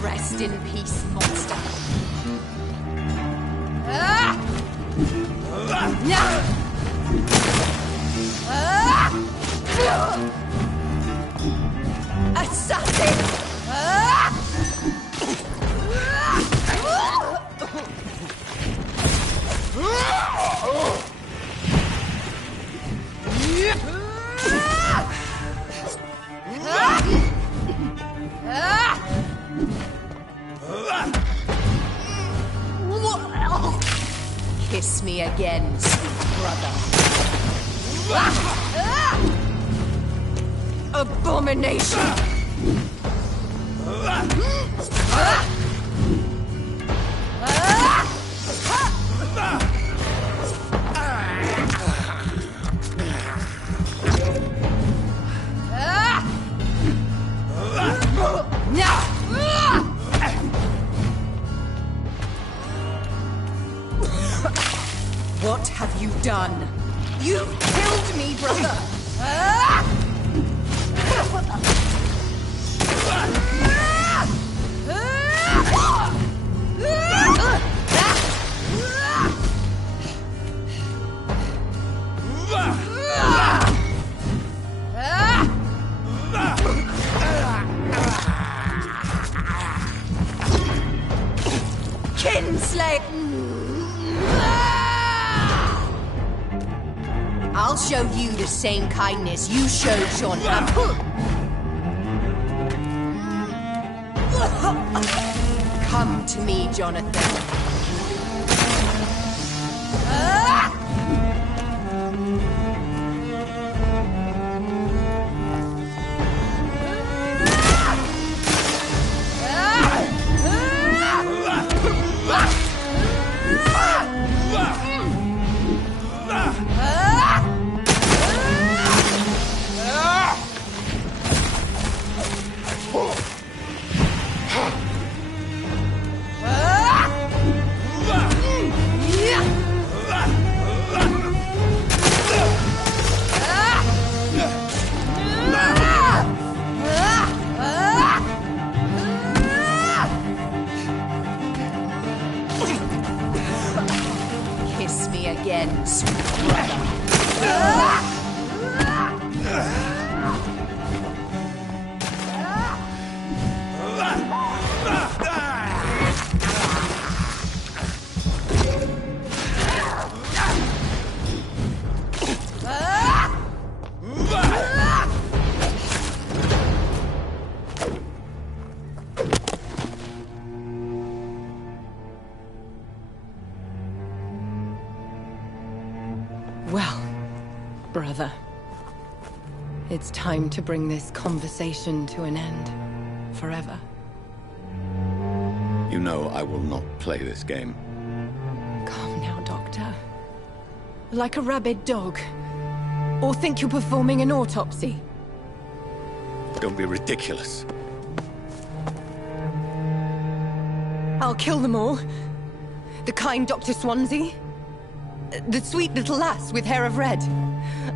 Rest in peace, monster. Assassin! Kiss me again, sweet brother. Abomination! What have you done? You've killed me, brother! Kinsley! I'll show you the same kindness you showed Sean Vampyr. Come to me, Jonathan. Kiss me again, sweet brother. Well, brother, it's time to bring this conversation to an end. Forever. You know I will not play this game. Calm now, Doctor. Like a rabid dog. Or think you're performing an autopsy. Don't be ridiculous. I'll kill them all. The kind Dr. Swansea. The sweet little lass with hair of red.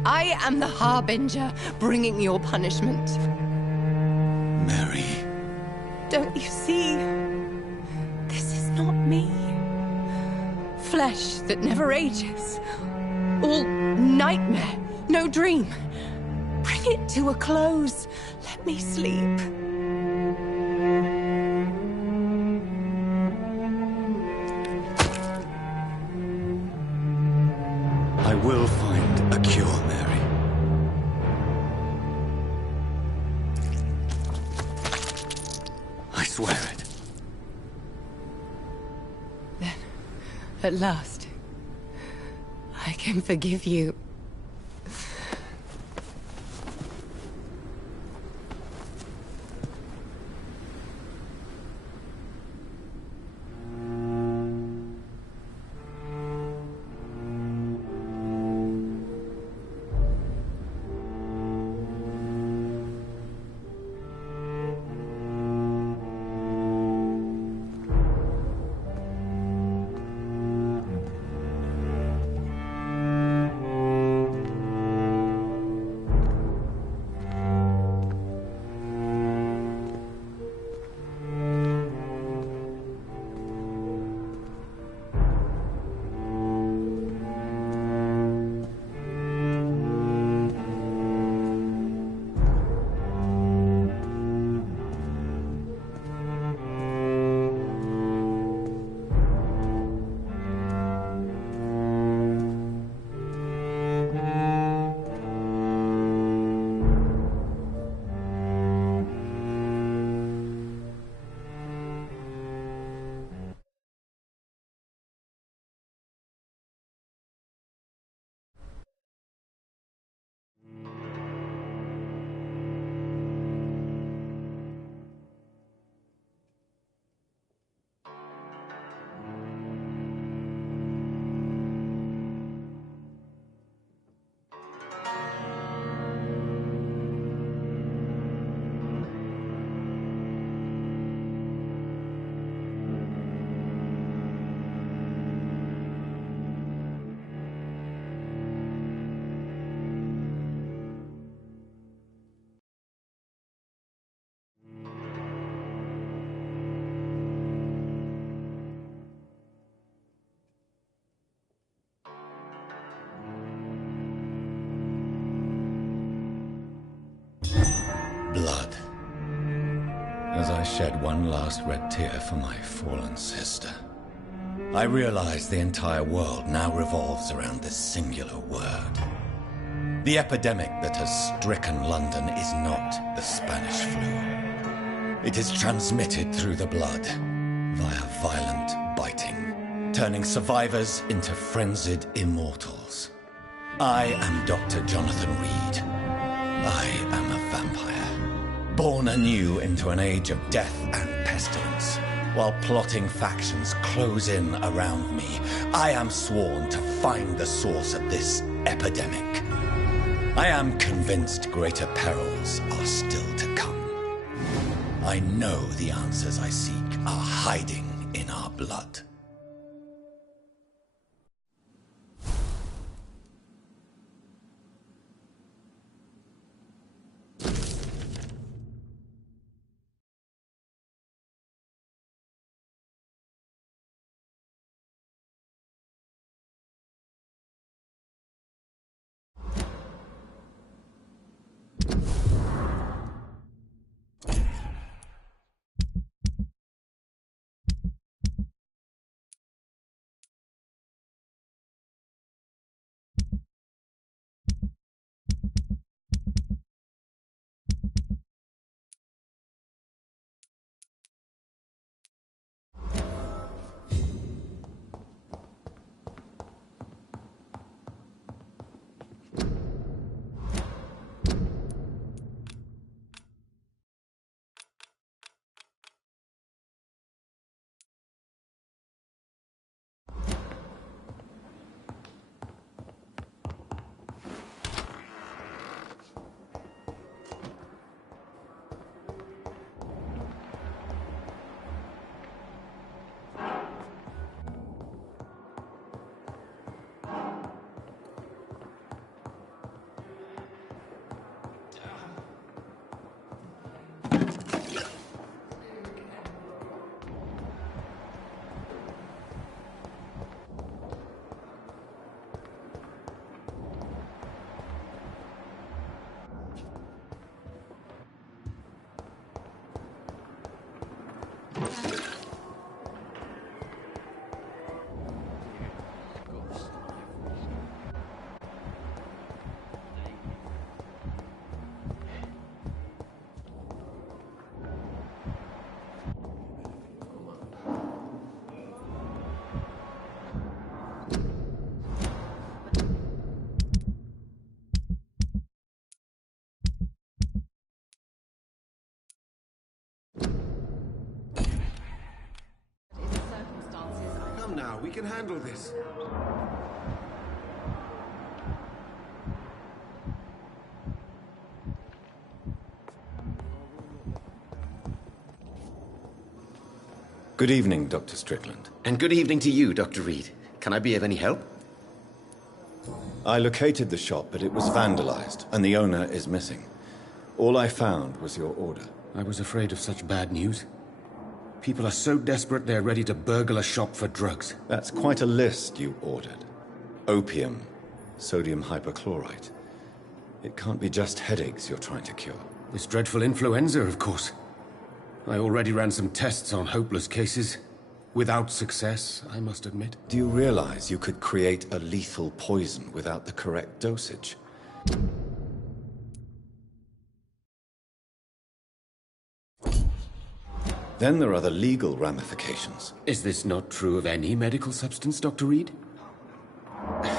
I am the Harbinger, bringing your punishment. Mary. Don't you see? This is not me. Flesh that never ages. All nightmare, no dream. Bring it to a close. Let me sleep. At last, I can forgive you. Blood. As I shed one last red tear for my fallen sister, I realize the entire world now revolves around this singular word. The epidemic that has stricken London is not the Spanish flu. It is transmitted through the blood, via violent biting, turning survivors into frenzied immortals. I am Dr. Jonathan Reed. I am a vampire, born anew into an age of death and pestilence. While plotting factions close in around me, I am sworn to find the source of this epidemic. I am convinced greater perils are still to come. I know the answers I seek are hiding in our blood. handle this. Good evening, Dr. Strickland. And good evening to you, Dr. Reed. Can I be of any help? I located the shop, but it was vandalized, and the owner is missing. All I found was your order. I was afraid of such bad news. People are so desperate they're ready to burgle a shop for drugs. That's quite a list you ordered. Opium, sodium hypochlorite. It can't be just headaches you're trying to cure. This dreadful influenza, of course. I already ran some tests on hopeless cases. Without success, I must admit. Do you realize you could create a lethal poison without the correct dosage? Then there are the legal ramifications. Is this not true of any medical substance, Dr. Reed?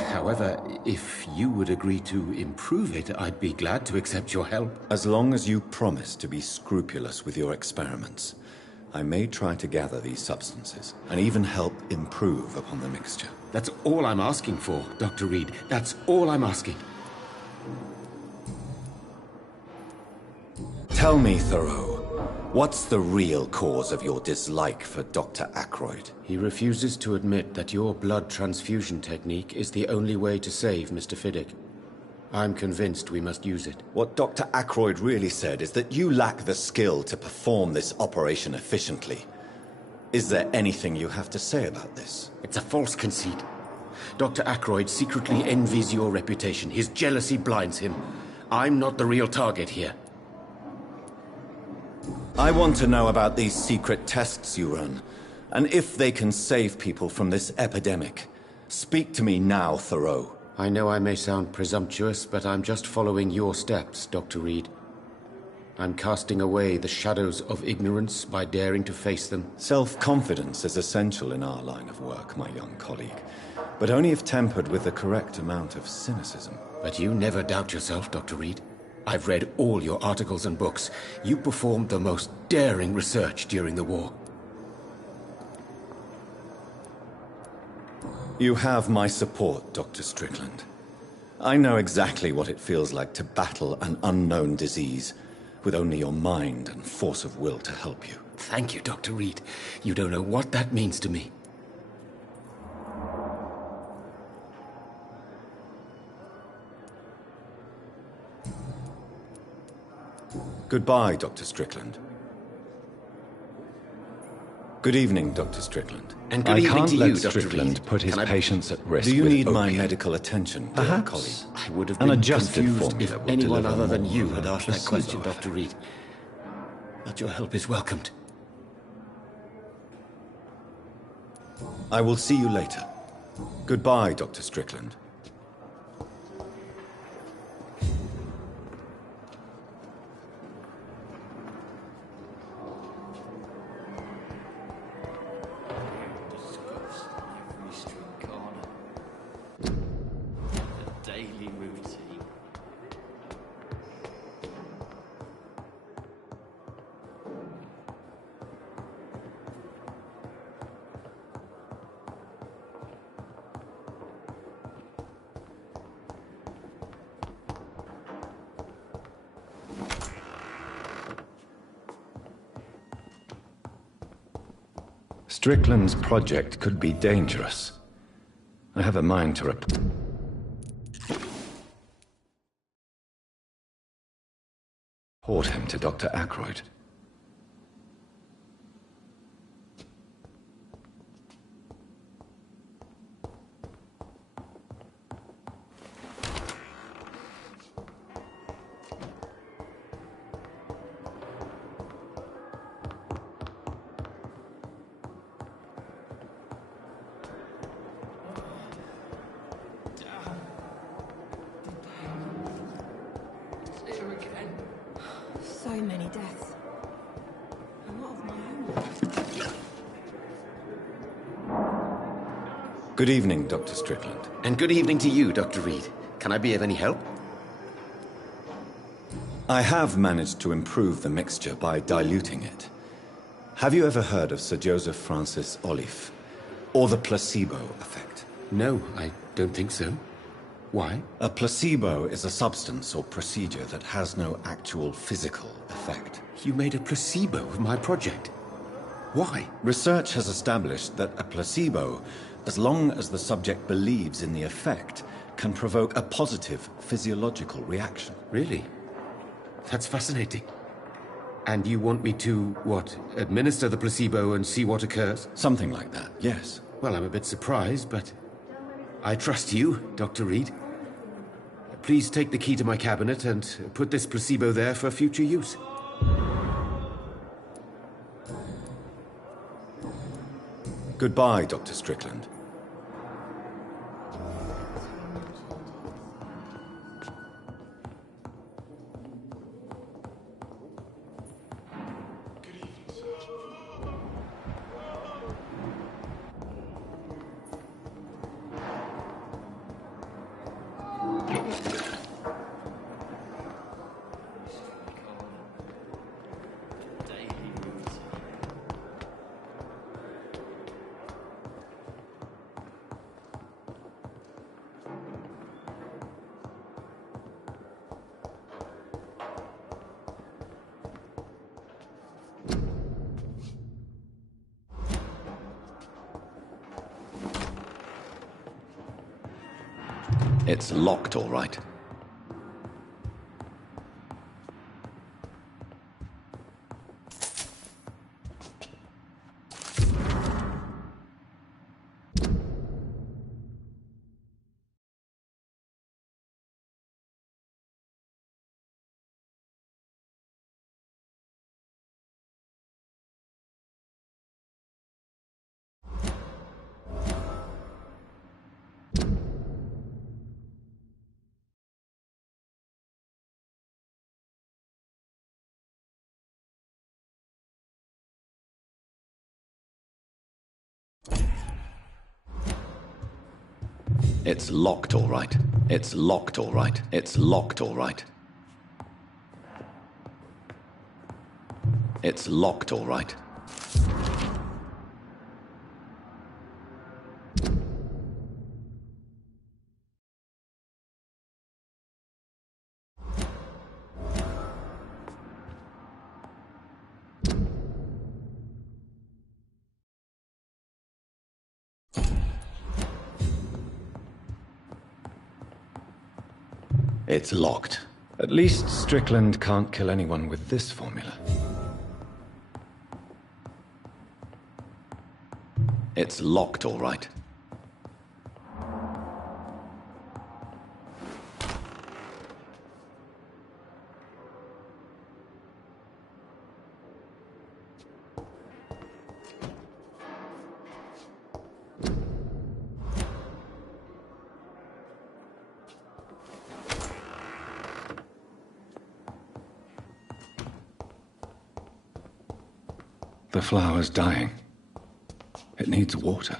However, if you would agree to improve it, I'd be glad to accept your help. As long as you promise to be scrupulous with your experiments, I may try to gather these substances, and even help improve upon the mixture. That's all I'm asking for, Dr. Reed. That's all I'm asking. Tell me, Thoreau, what's the real cause of your dislike for Dr. Ackroyd? He refuses to admit that your blood transfusion technique is the only way to save Mr. Fiddick. I'm convinced we must use it. What Dr. Ackroyd really said is that you lack the skill to perform this operation efficiently. Is there anything you have to say about this? It's a false conceit. Dr. Ackroyd secretly envies your reputation. His jealousy blinds him. I'm not the real target here. I want to know about these secret tests you run, and if they can save people from this epidemic. Speak to me now, Thoreau. I know I may sound presumptuous, but I'm just following your steps, Dr. Reed. I'm casting away the shadows of ignorance by daring to face them. Self-confidence is essential in our line of work, my young colleague, but only if tempered with the correct amount of cynicism. But you never doubt yourself, Dr. Reed. I've read all your articles and books. You performed the most daring research during the war. You have my support, Dr. Strickland. I know exactly what it feels like to battle an unknown disease with only your mind and force of will to help you. Thank you, Dr. Reed. You don't know what that means to me. Goodbye, Dr. Strickland. Good evening, Dr. Strickland. And good evening to you, Dr. Strickland Reed. put his patients at risk. Do you with need my opium. medical attention, Perhaps. colleague? I would have An been adjusted confused formula if will anyone deliver other than more you of had a asked that placebo question, effect. Dr. Reed. But your help is welcomed. I will see you later. Goodbye, Dr. Strickland. Daily routine. Strickland's project could be dangerous. I have a mind to report him to Dr. Ackroyd. So many deaths. And what of my own? Good evening, Dr. Strickland. And good evening to you, Dr. Reed. Can I be of any help? I have managed to improve the mixture by diluting it. Have you ever heard of Sir Joseph Francis Olive? Or the placebo effect? No, I don't think so. Why? A placebo is a substance or procedure that has no actual physical effect. You made a placebo of my project. Why? Research has established that a placebo, as long as the subject believes in the effect, can provoke a positive physiological reaction. Really? That's fascinating. And you want me to, what, administer the placebo and see what occurs? Something like that, yes. Well, I'm a bit surprised, but I trust you, Dr. Reed. Please take the key to my cabinet and put this placebo there for future use. Goodbye, Dr. Strickland. It's locked, all right. It's locked, all right. It's locked, all right. It's locked, all right. It's locked, all right. It's locked. At least Strickland can't kill anyone with this formula. It's locked, all right. The flower's dying. It needs water.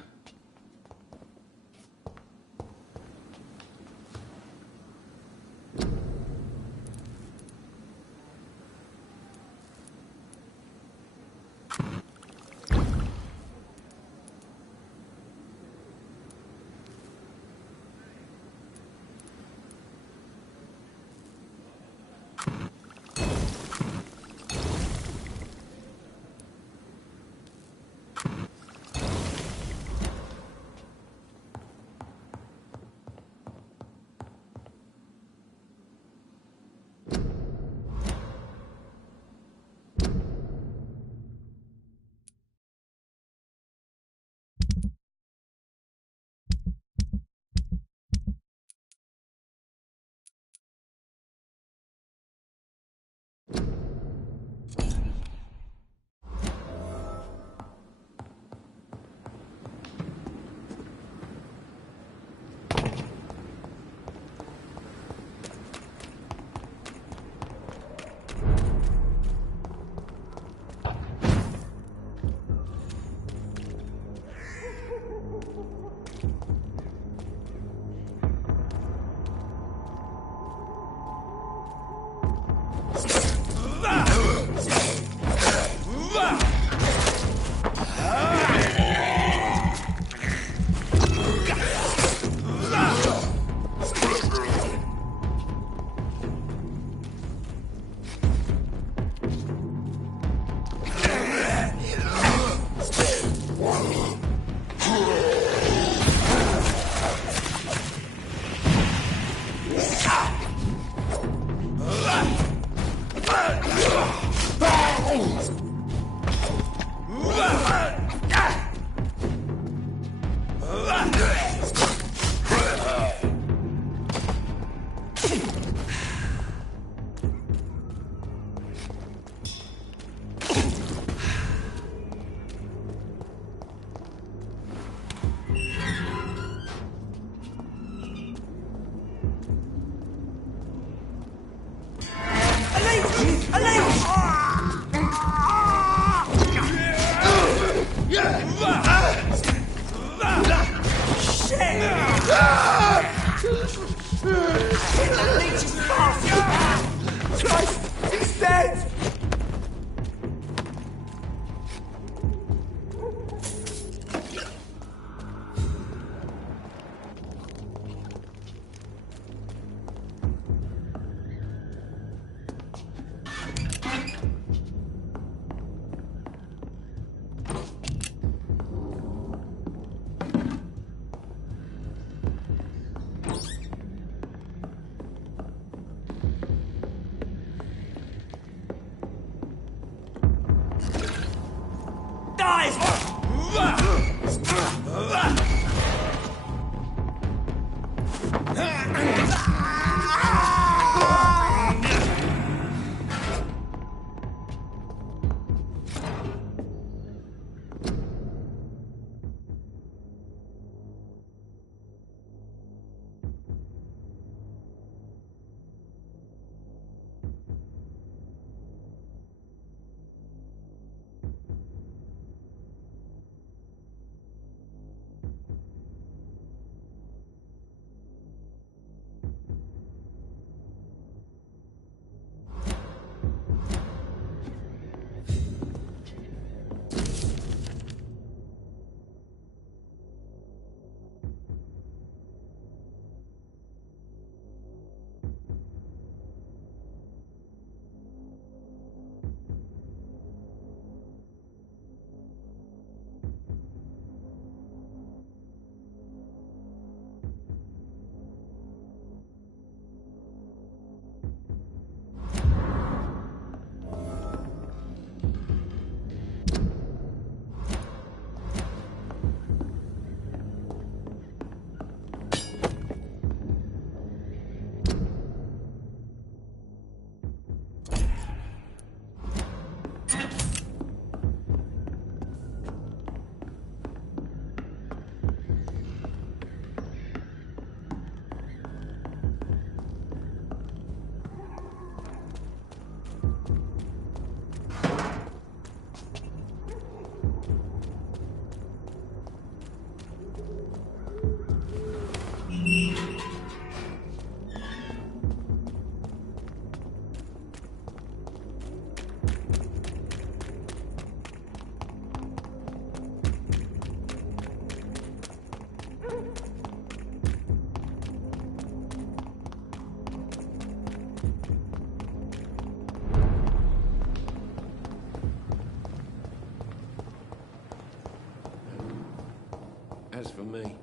than me.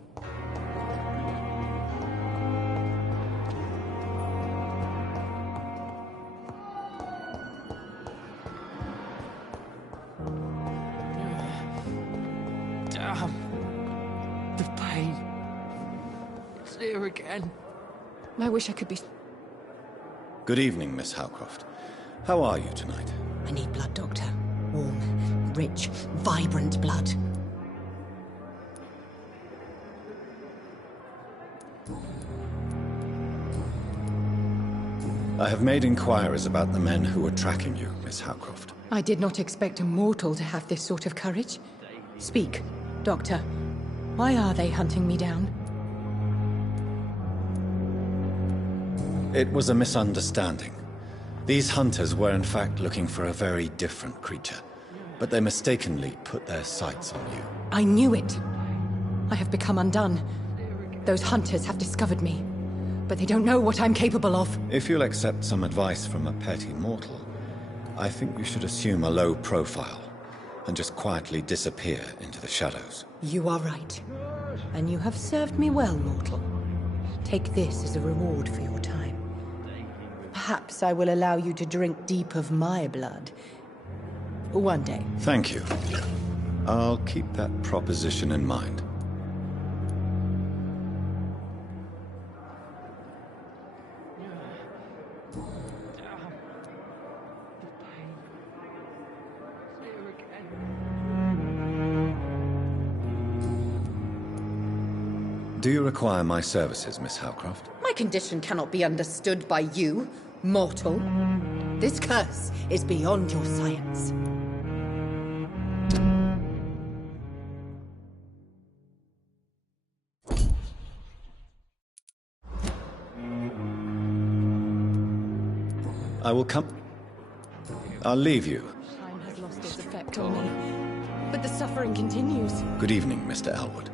Damn. The pain. It's here again. I wish I could be... Good evening, Miss Howcroft. How are you tonight? I need blood, Doctor. Warm, rich, vibrant blood. I have made inquiries about the men who were tracking you, Miss Howcroft. I did not expect a mortal to have this sort of courage. Speak, Doctor. Why are they hunting me down? It was a misunderstanding. These hunters were in fact looking for a very different creature, but they mistakenly put their sights on you. I knew it. I have become undone. Those hunters have discovered me, but they don't know what I'm capable of. If you'll accept some advice from a petty mortal, I think you should assume a low profile and just quietly disappear into the shadows. You are right. And you have served me well, mortal. Take this as a reward for your time. Perhaps I will allow you to drink deep of my blood. One day. Thank you. I'll keep that proposition in mind. Do you require my services, Miss Howcroft? My condition cannot be understood by you, mortal. This curse is beyond your science. I will come... I'll leave you. Time has lost its effect on me, but the suffering continues. Good evening, Mr. Elwood.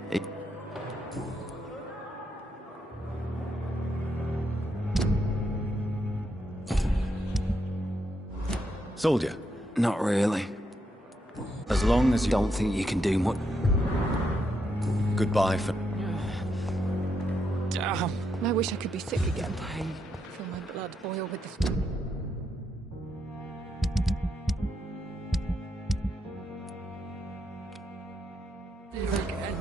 Soldier. Not really. As long as you... Don't think you can do much. Goodbye for... Damn. I wish I could be sick again. Feel my blood boil with this... Here again.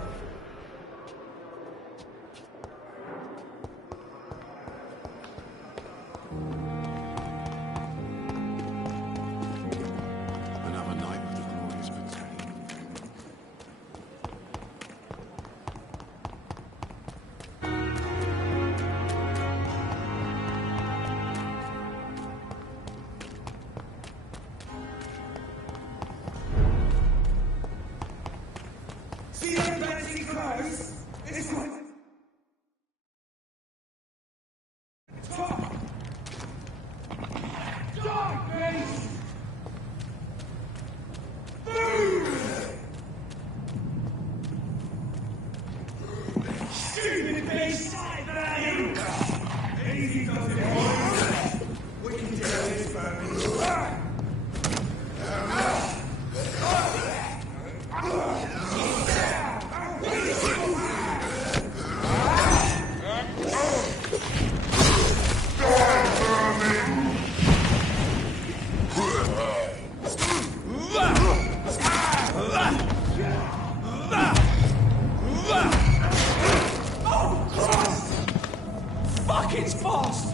Another night with the glorious battalion. See the advancing foes? It's like... Die, beast! Stupid beast! Easy does it. We can do this, Vampyr. Fuck, it's fast!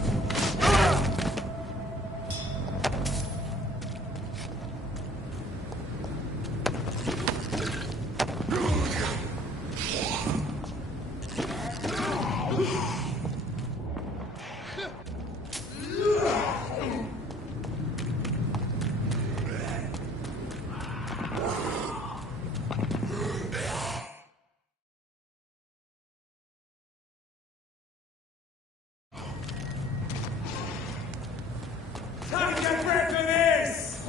Time to get rid of this!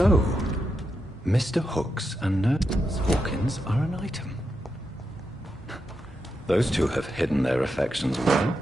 So, Mr. Hooks and Nurse Hawkins are an item. Those two have hidden their affections well.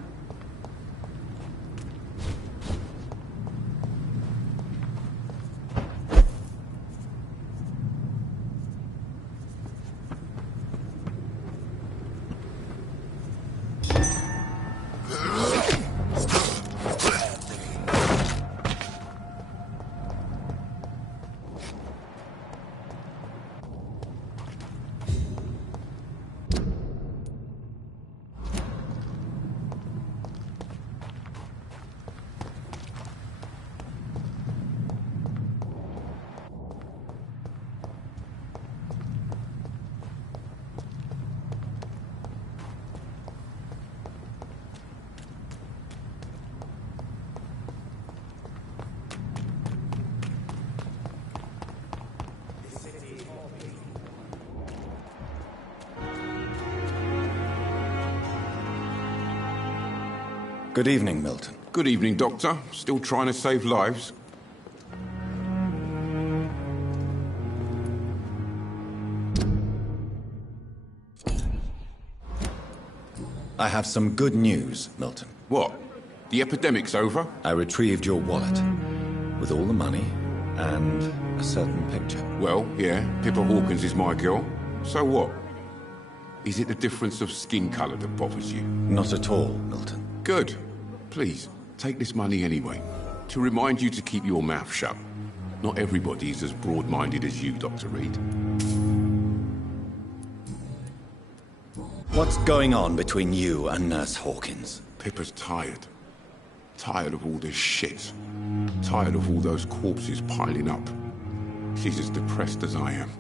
Good evening, Milton. Good evening, Doctor. Still trying to save lives? I have some good news, Milton. What? The epidemic's over? I retrieved your wallet, with all the money, and a certain picture. Well, yeah, Pippa Hawkins is my girl. So what? Is it the difference of skin colour that bothers you? Not at all, Milton. Good. Please, take this money anyway, to remind you to keep your mouth shut. Not everybody's as broad-minded as you, Dr. Reed. What's going on between you and Nurse Hawkins? Pippa's tired. Tired of all this shit. Tired of all those corpses piling up. She's as depressed as I am.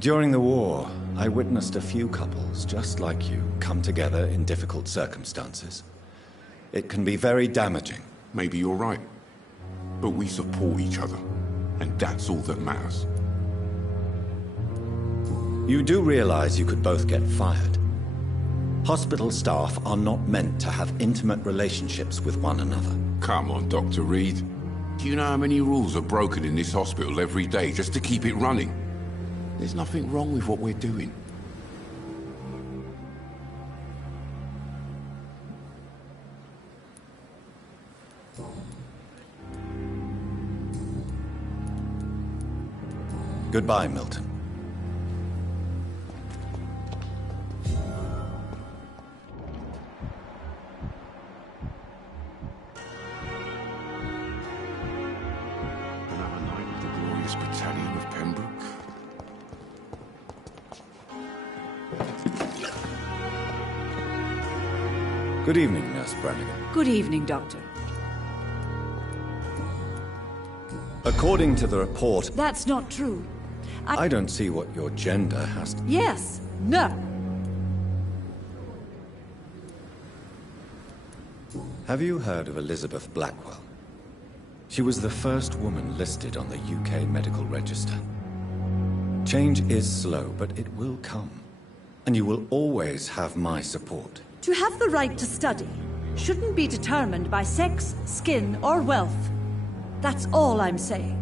During the war, I witnessed a few couples just like you come together in difficult circumstances. It can be very damaging. Maybe you're right. But we support each other, and that's all that matters. You do realize you could both get fired. Hospital staff are not meant to have intimate relationships with one another. Come on, Dr. Reed. Do you know how many rules are broken in this hospital every day just to keep it running? There's nothing wrong with what we're doing. Goodbye, Milton. Another night with the glorious battalion of Pembroke. Good evening, Nurse Brannigan. Good evening, Doctor. According to the report, That's not true. I don't see what your gender has to... Yes. No. Have you heard of Elizabeth Blackwell? She was the first woman listed on the UK Medical Register. Change is slow, but it will come. And you will always have my support. To have the right to study shouldn't be determined by sex, skin, or wealth. That's all I'm saying.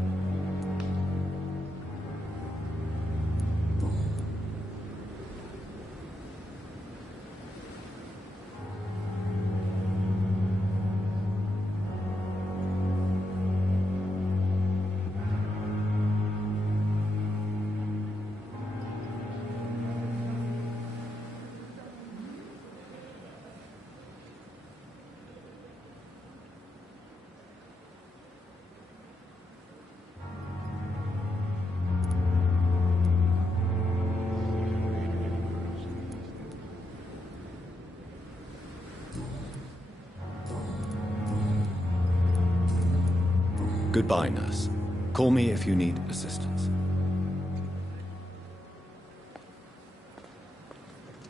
Goodbye, nurse. Call me if you need assistance.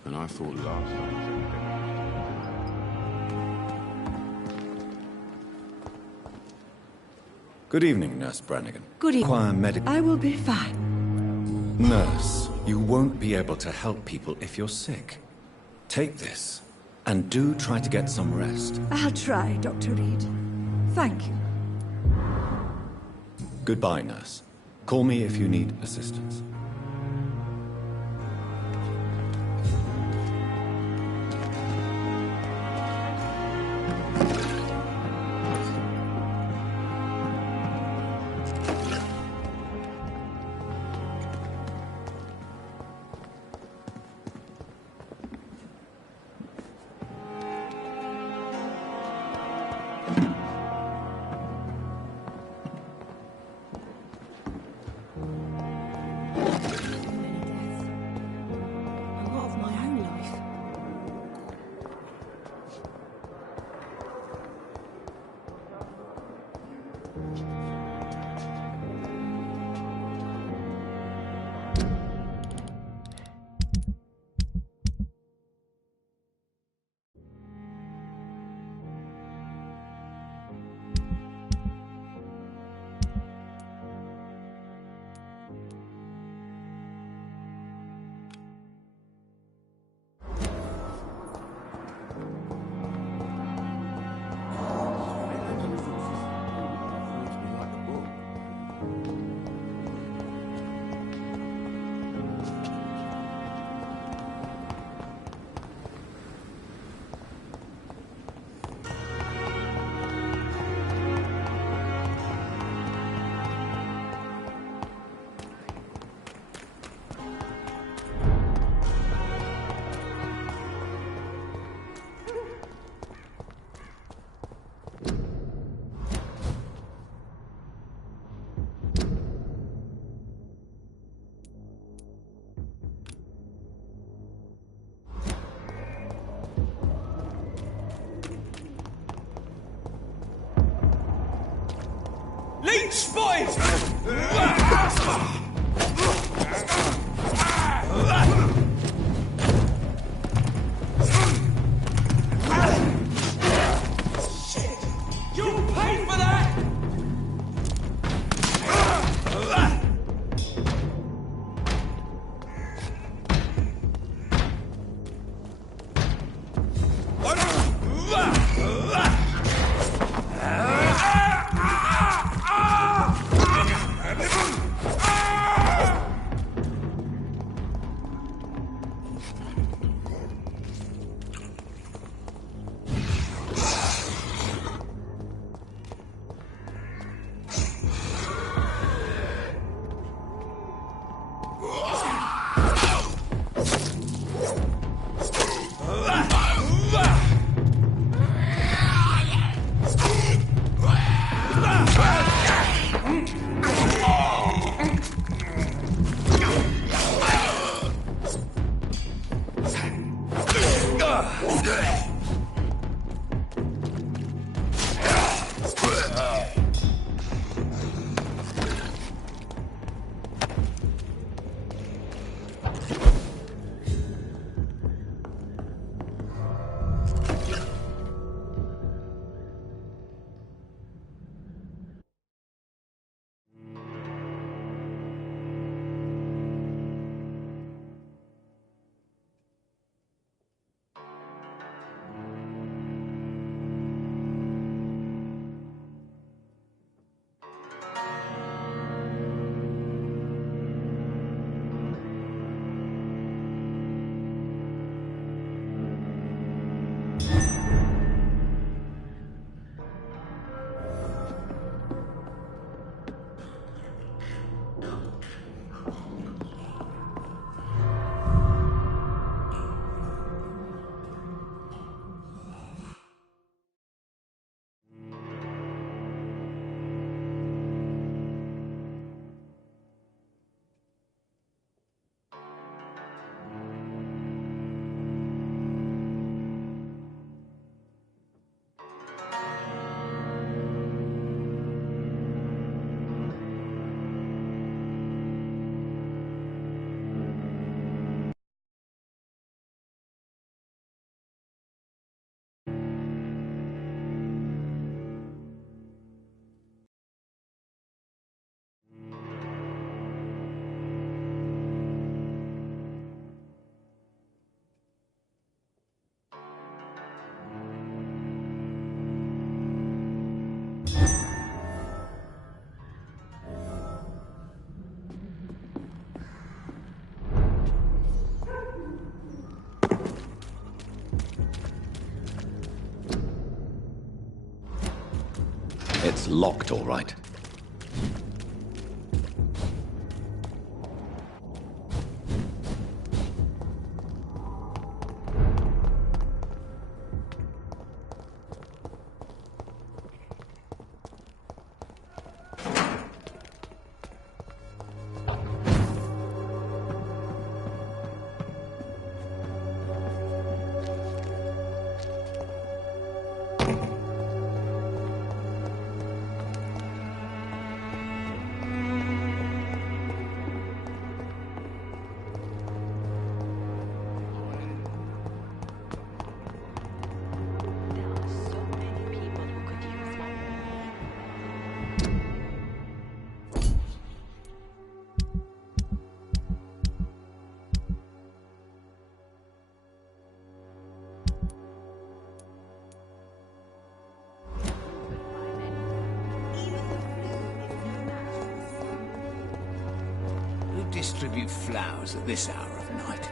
And I thought last time... Good evening, Nurse Brannigan. Good evening. Require medical... I will be fine. Nurse, you won't be able to help people if you're sick. Take this, and do try to get some rest. I'll try, Dr. Reed. Thank you. Goodbye, nurse. Call me if you need assistance. Leech spotted! Shit! You'll pay for that! It's locked, all right. Distribute flowers at this hour of night.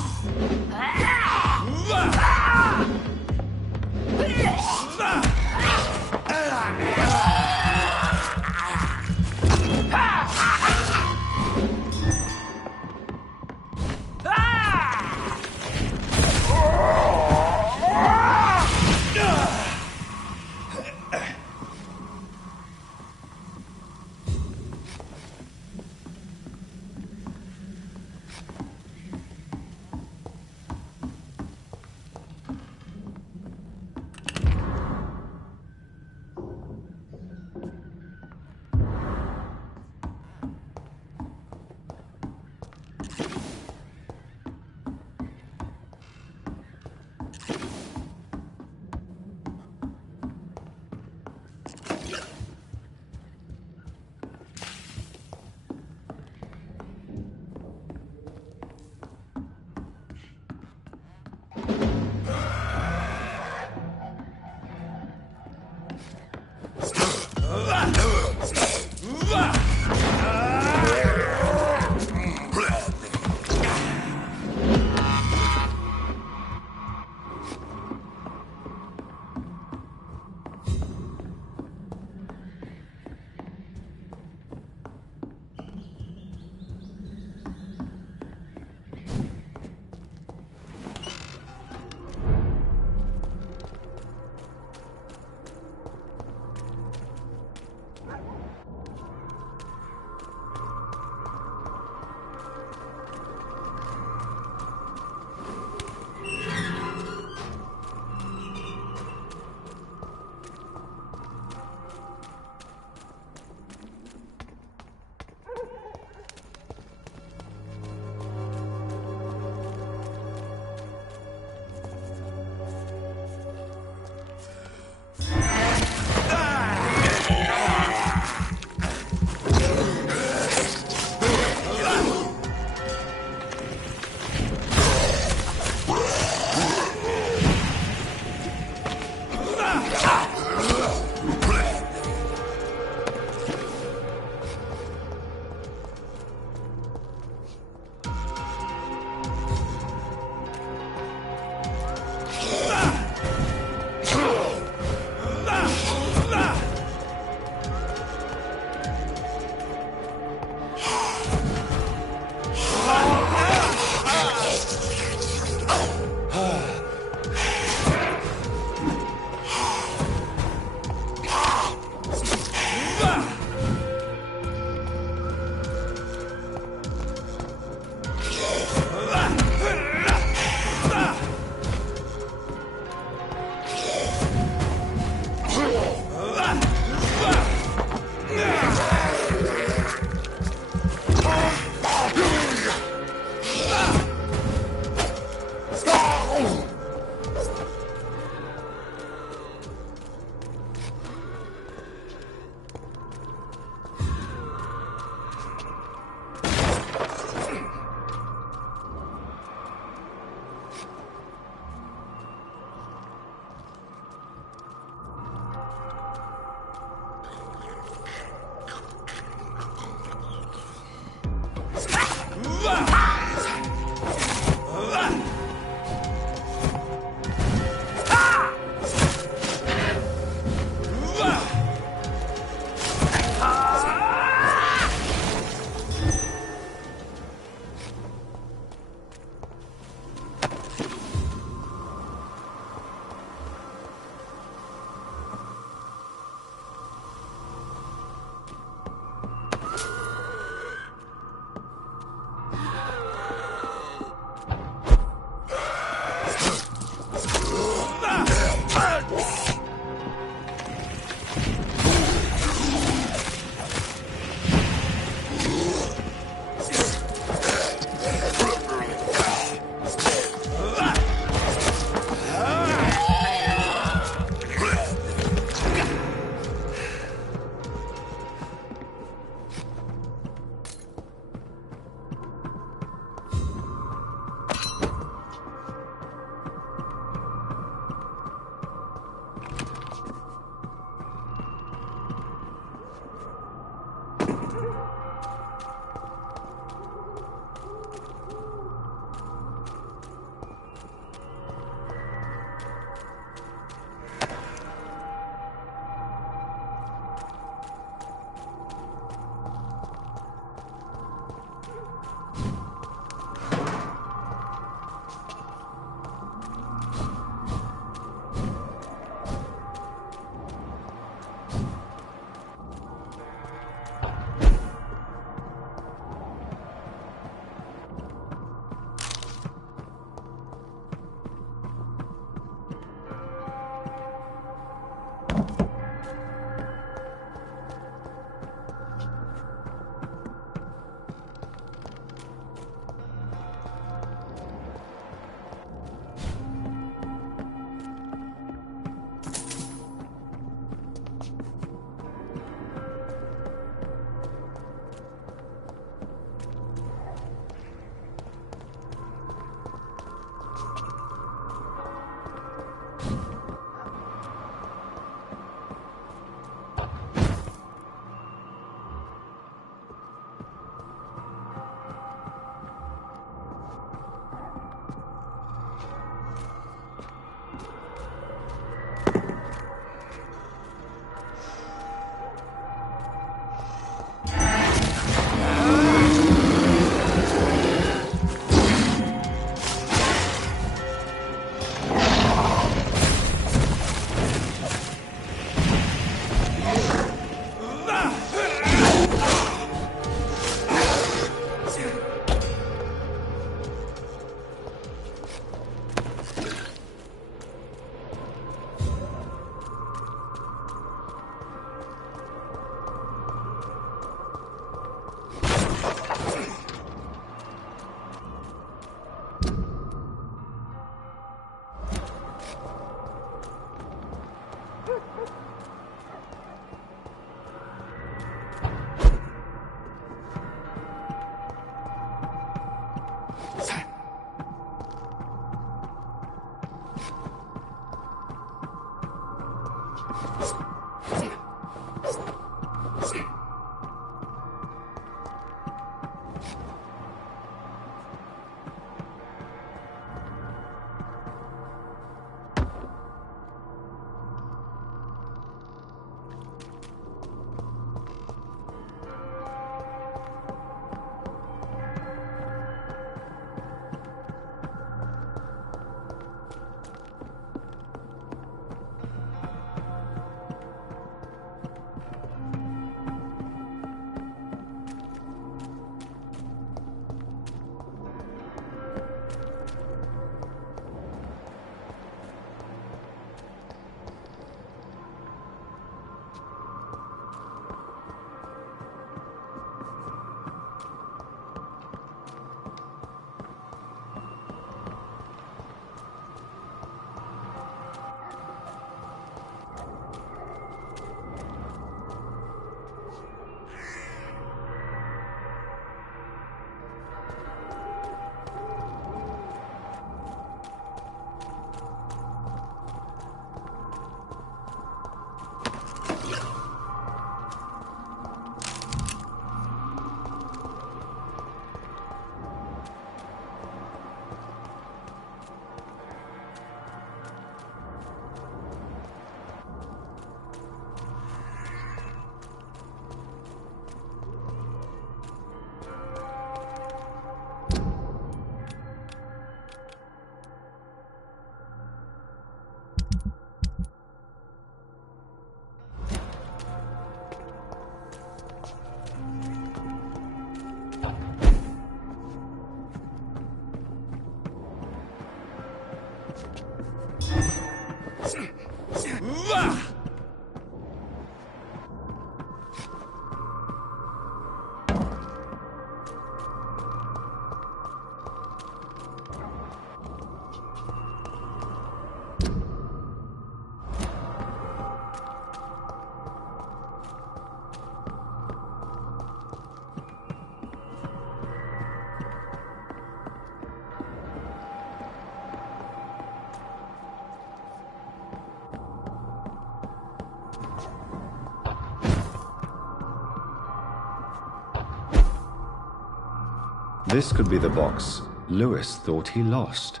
This could be the box Lewis thought he lost.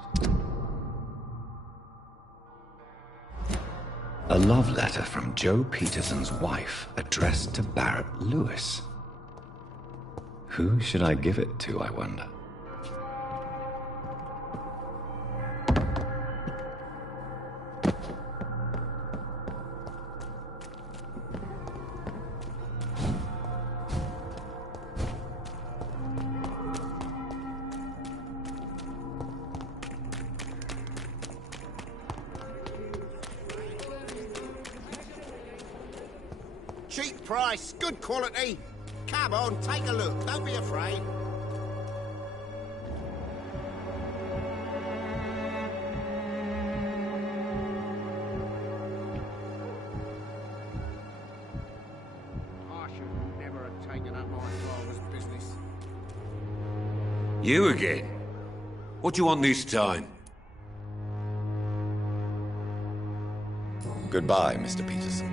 A love letter from Joe Peterson's wife, addressed to Barrett Lewis. Who should I give it to, I wonder? Cheap price, good quality. Come on, take a look. Don't be afraid. I should never have taken up my father's business. You again? What do you want this time? Goodbye, Mr. Peterson.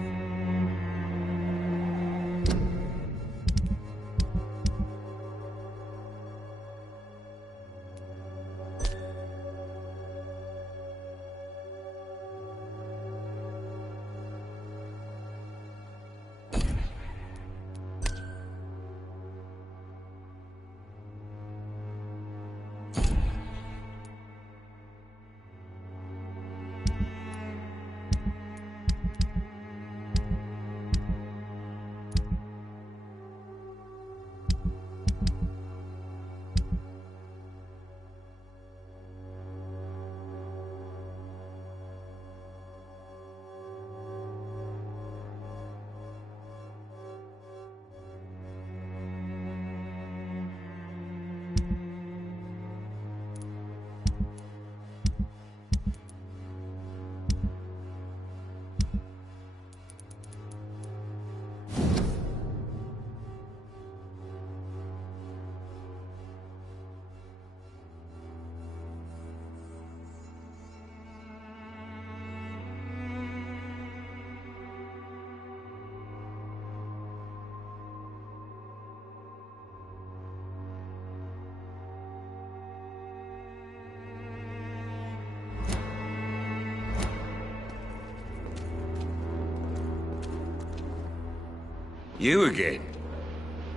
You again?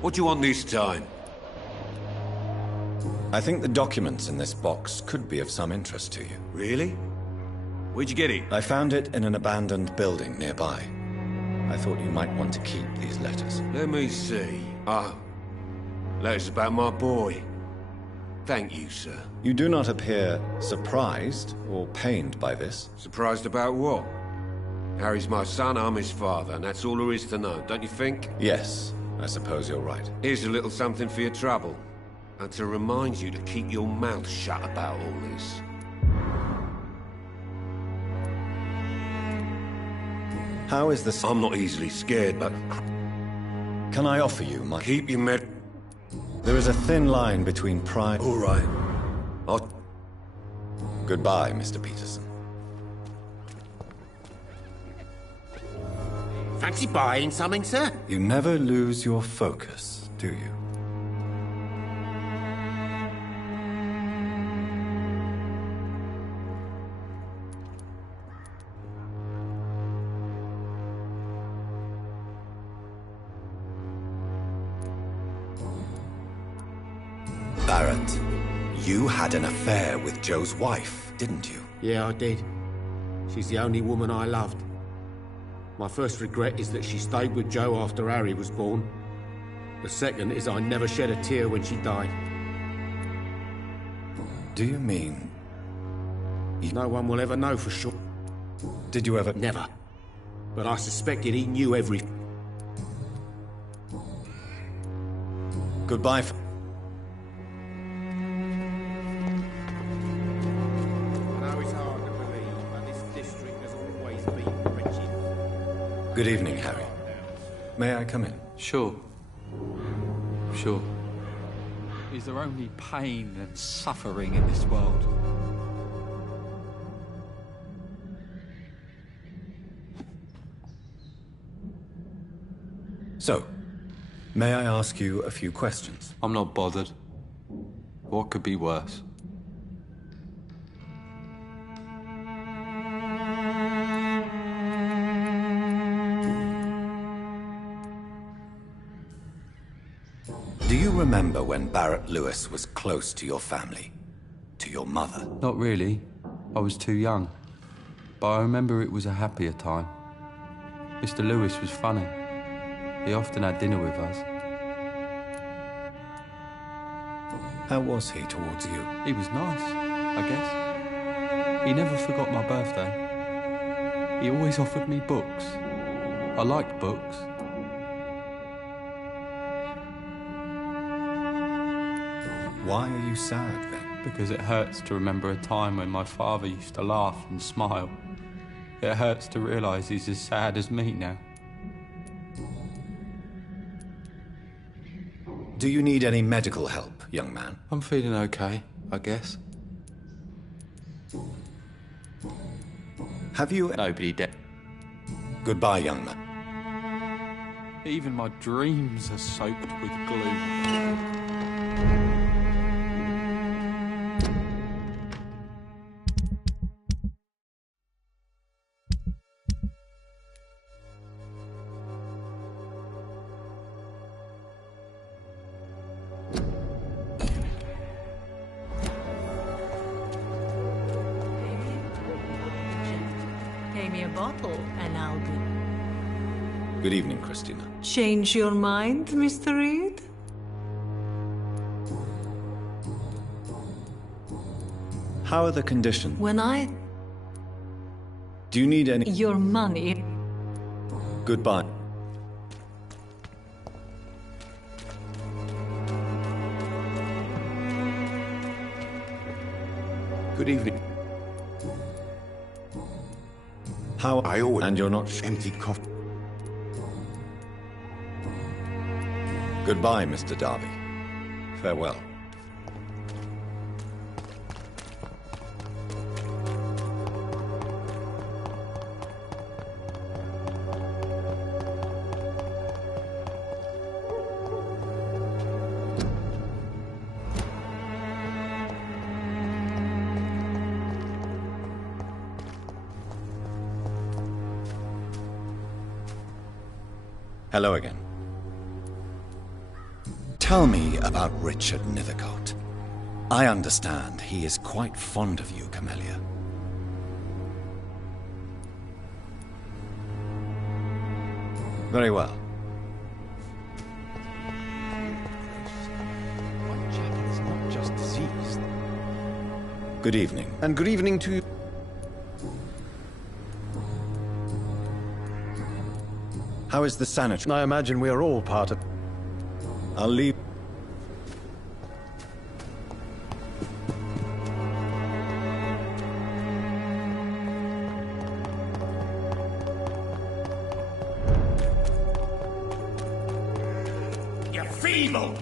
What do you want this time? I think the documents in this box could be of some interest to you. Really? Where'd you get it? I found it in an abandoned building nearby. I thought you might want to keep these letters. Let me see. Ah, letters about my boy. Thank you, sir. You do not appear surprised or pained by this. Surprised about what? Harry's my son, I'm his father, and that's all there is to know, don't you think? Yes, I suppose you're right. Here's a little something for your trouble. And to remind you to keep your mouth shut about all this. How is this? I'm not easily scared, but... Can I offer you my... Keep your med... There is a thin line between pride... All right. I'll... Goodbye, Mr. Peterson. Fancy buying something, sir? You never lose your focus, do you? Barrett, you had an affair with Joe's wife, didn't you? Yeah, I did. She's the only woman I loved. My first regret is that she stayed with Joe after Harry was born. The second is I never shed a tear when she died. Do you mean... No one will ever know for sure. Did you ever... Never. But I suspected he knew everything. Goodbye. Good evening, Harry. May I come in? Sure. Sure. Is there only pain and suffering in this world? So, may I ask you a few questions? I'm not bothered. What could be worse? Do you remember when Barrett Lewis was close to your family? To your mother? Not really. I was too young. But I remember it was a happier time. Mr. Lewis was funny. He often had dinner with us. How was he towards you? He was nice, I guess. He never forgot my birthday. He always offered me books. I liked books. Why are you sad, then? Because it hurts to remember a time when my father used to laugh and smile. It hurts to realise he's as sad as me now. Do you need any medical help, young man? I'm feeling okay, I guess. Have you... Nobody dead. Goodbye, young man. Even my dreams are soaked with gloom. Good evening, Christina. Change your mind, Mr. Reed? How are the conditions? When I... Do you need any... Your money. Goodbye. Good evening. How... I always... And you're not... Empty coffee. Goodbye, Mr. Darby. Farewell. Hello again. Tell me about Richard Nithercott. I understand he is quite fond of you, Camellia. Very well. Whitechapel is not just diseased. Good evening. And good evening to you. How is the sanitary? I imagine we are all part of... I'll leave. You're feeble!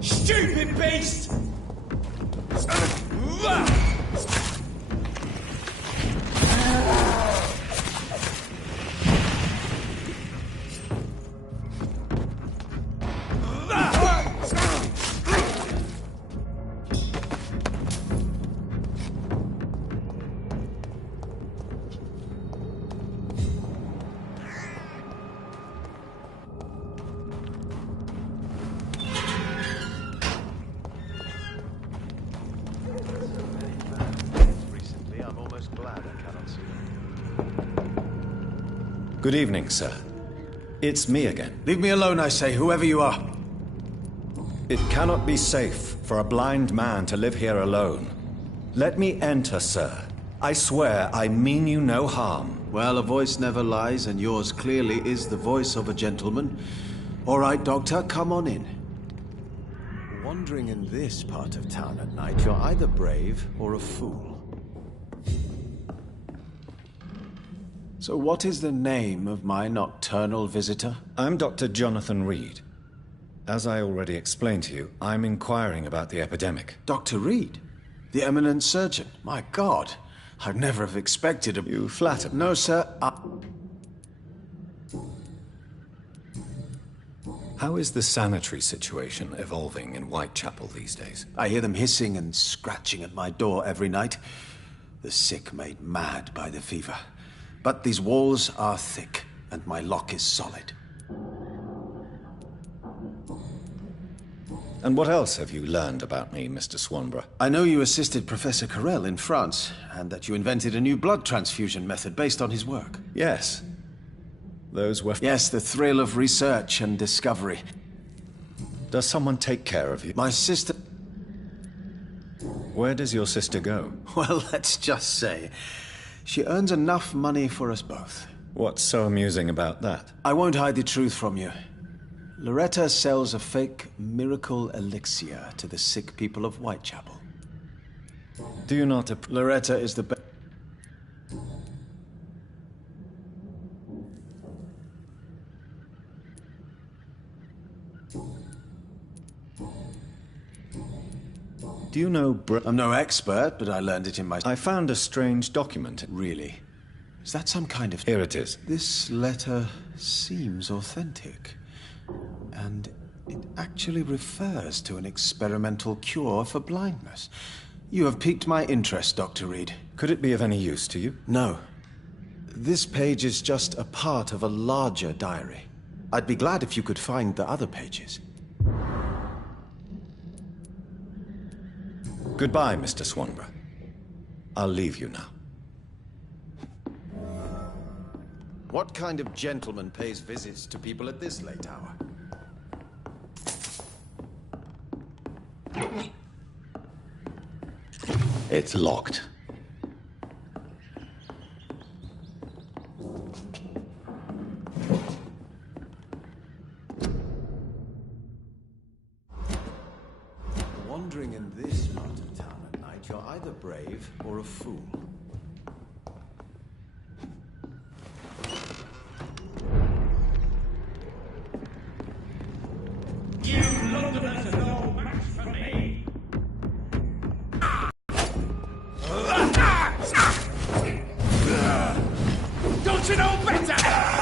Stupid beast! Good evening, sir. It's me again. Leave me alone, I say, whoever you are. It cannot be safe for a blind man to live here alone. Let me enter, sir. I swear I mean you no harm. Well, a voice never lies, and yours clearly is the voice of a gentleman. All right, Doctor, come on in. Wandering in this part of town at night, you're either brave or a fool. So what is the name of my nocturnal visitor? I'm Dr. Jonathan Reed. As I already explained to you, I'm inquiring about the epidemic. Dr. Reed? The eminent surgeon? My God, I'd never have expected a... You flatter me. No, sir, How is the sanitary situation evolving in Whitechapel these days? I hear them hissing and scratching at my door every night. The sick made mad by the fever. But these walls are thick, and my lock is solid. And what else have you learned about me, Mr. Swanborough? I know you assisted Professor Carell in France, and that you invented a new blood transfusion method based on his work. Yes. Those were... Yes, the thrill of research and discovery. Does someone take care of you? My sister... Where does your sister go? Well, let's just say, she earns enough money for us both. What's so amusing about that? I won't hide the truth from you. Loretta sells a fake miracle elixir to the sick people of Whitechapel. Do you not... Loretta is the best... Do you know I'm no expert, but I learned it in my... I found a strange document. Really? Is that some kind of... Here it is. This letter seems authentic. And it actually refers to an experimental cure for blindness. You have piqued my interest, Dr. Reed. Could it be of any use to you? No. This page is just a part of a larger diary. I'd be glad if you could find the other pages. Goodbye, Mr. Swanborough. I'll leave you now. What kind of gentleman pays visits to people at this late hour? It's locked. Wandering in this part of town at night, you're either brave or a fool. You Londoners are no match for me! Don't you know better?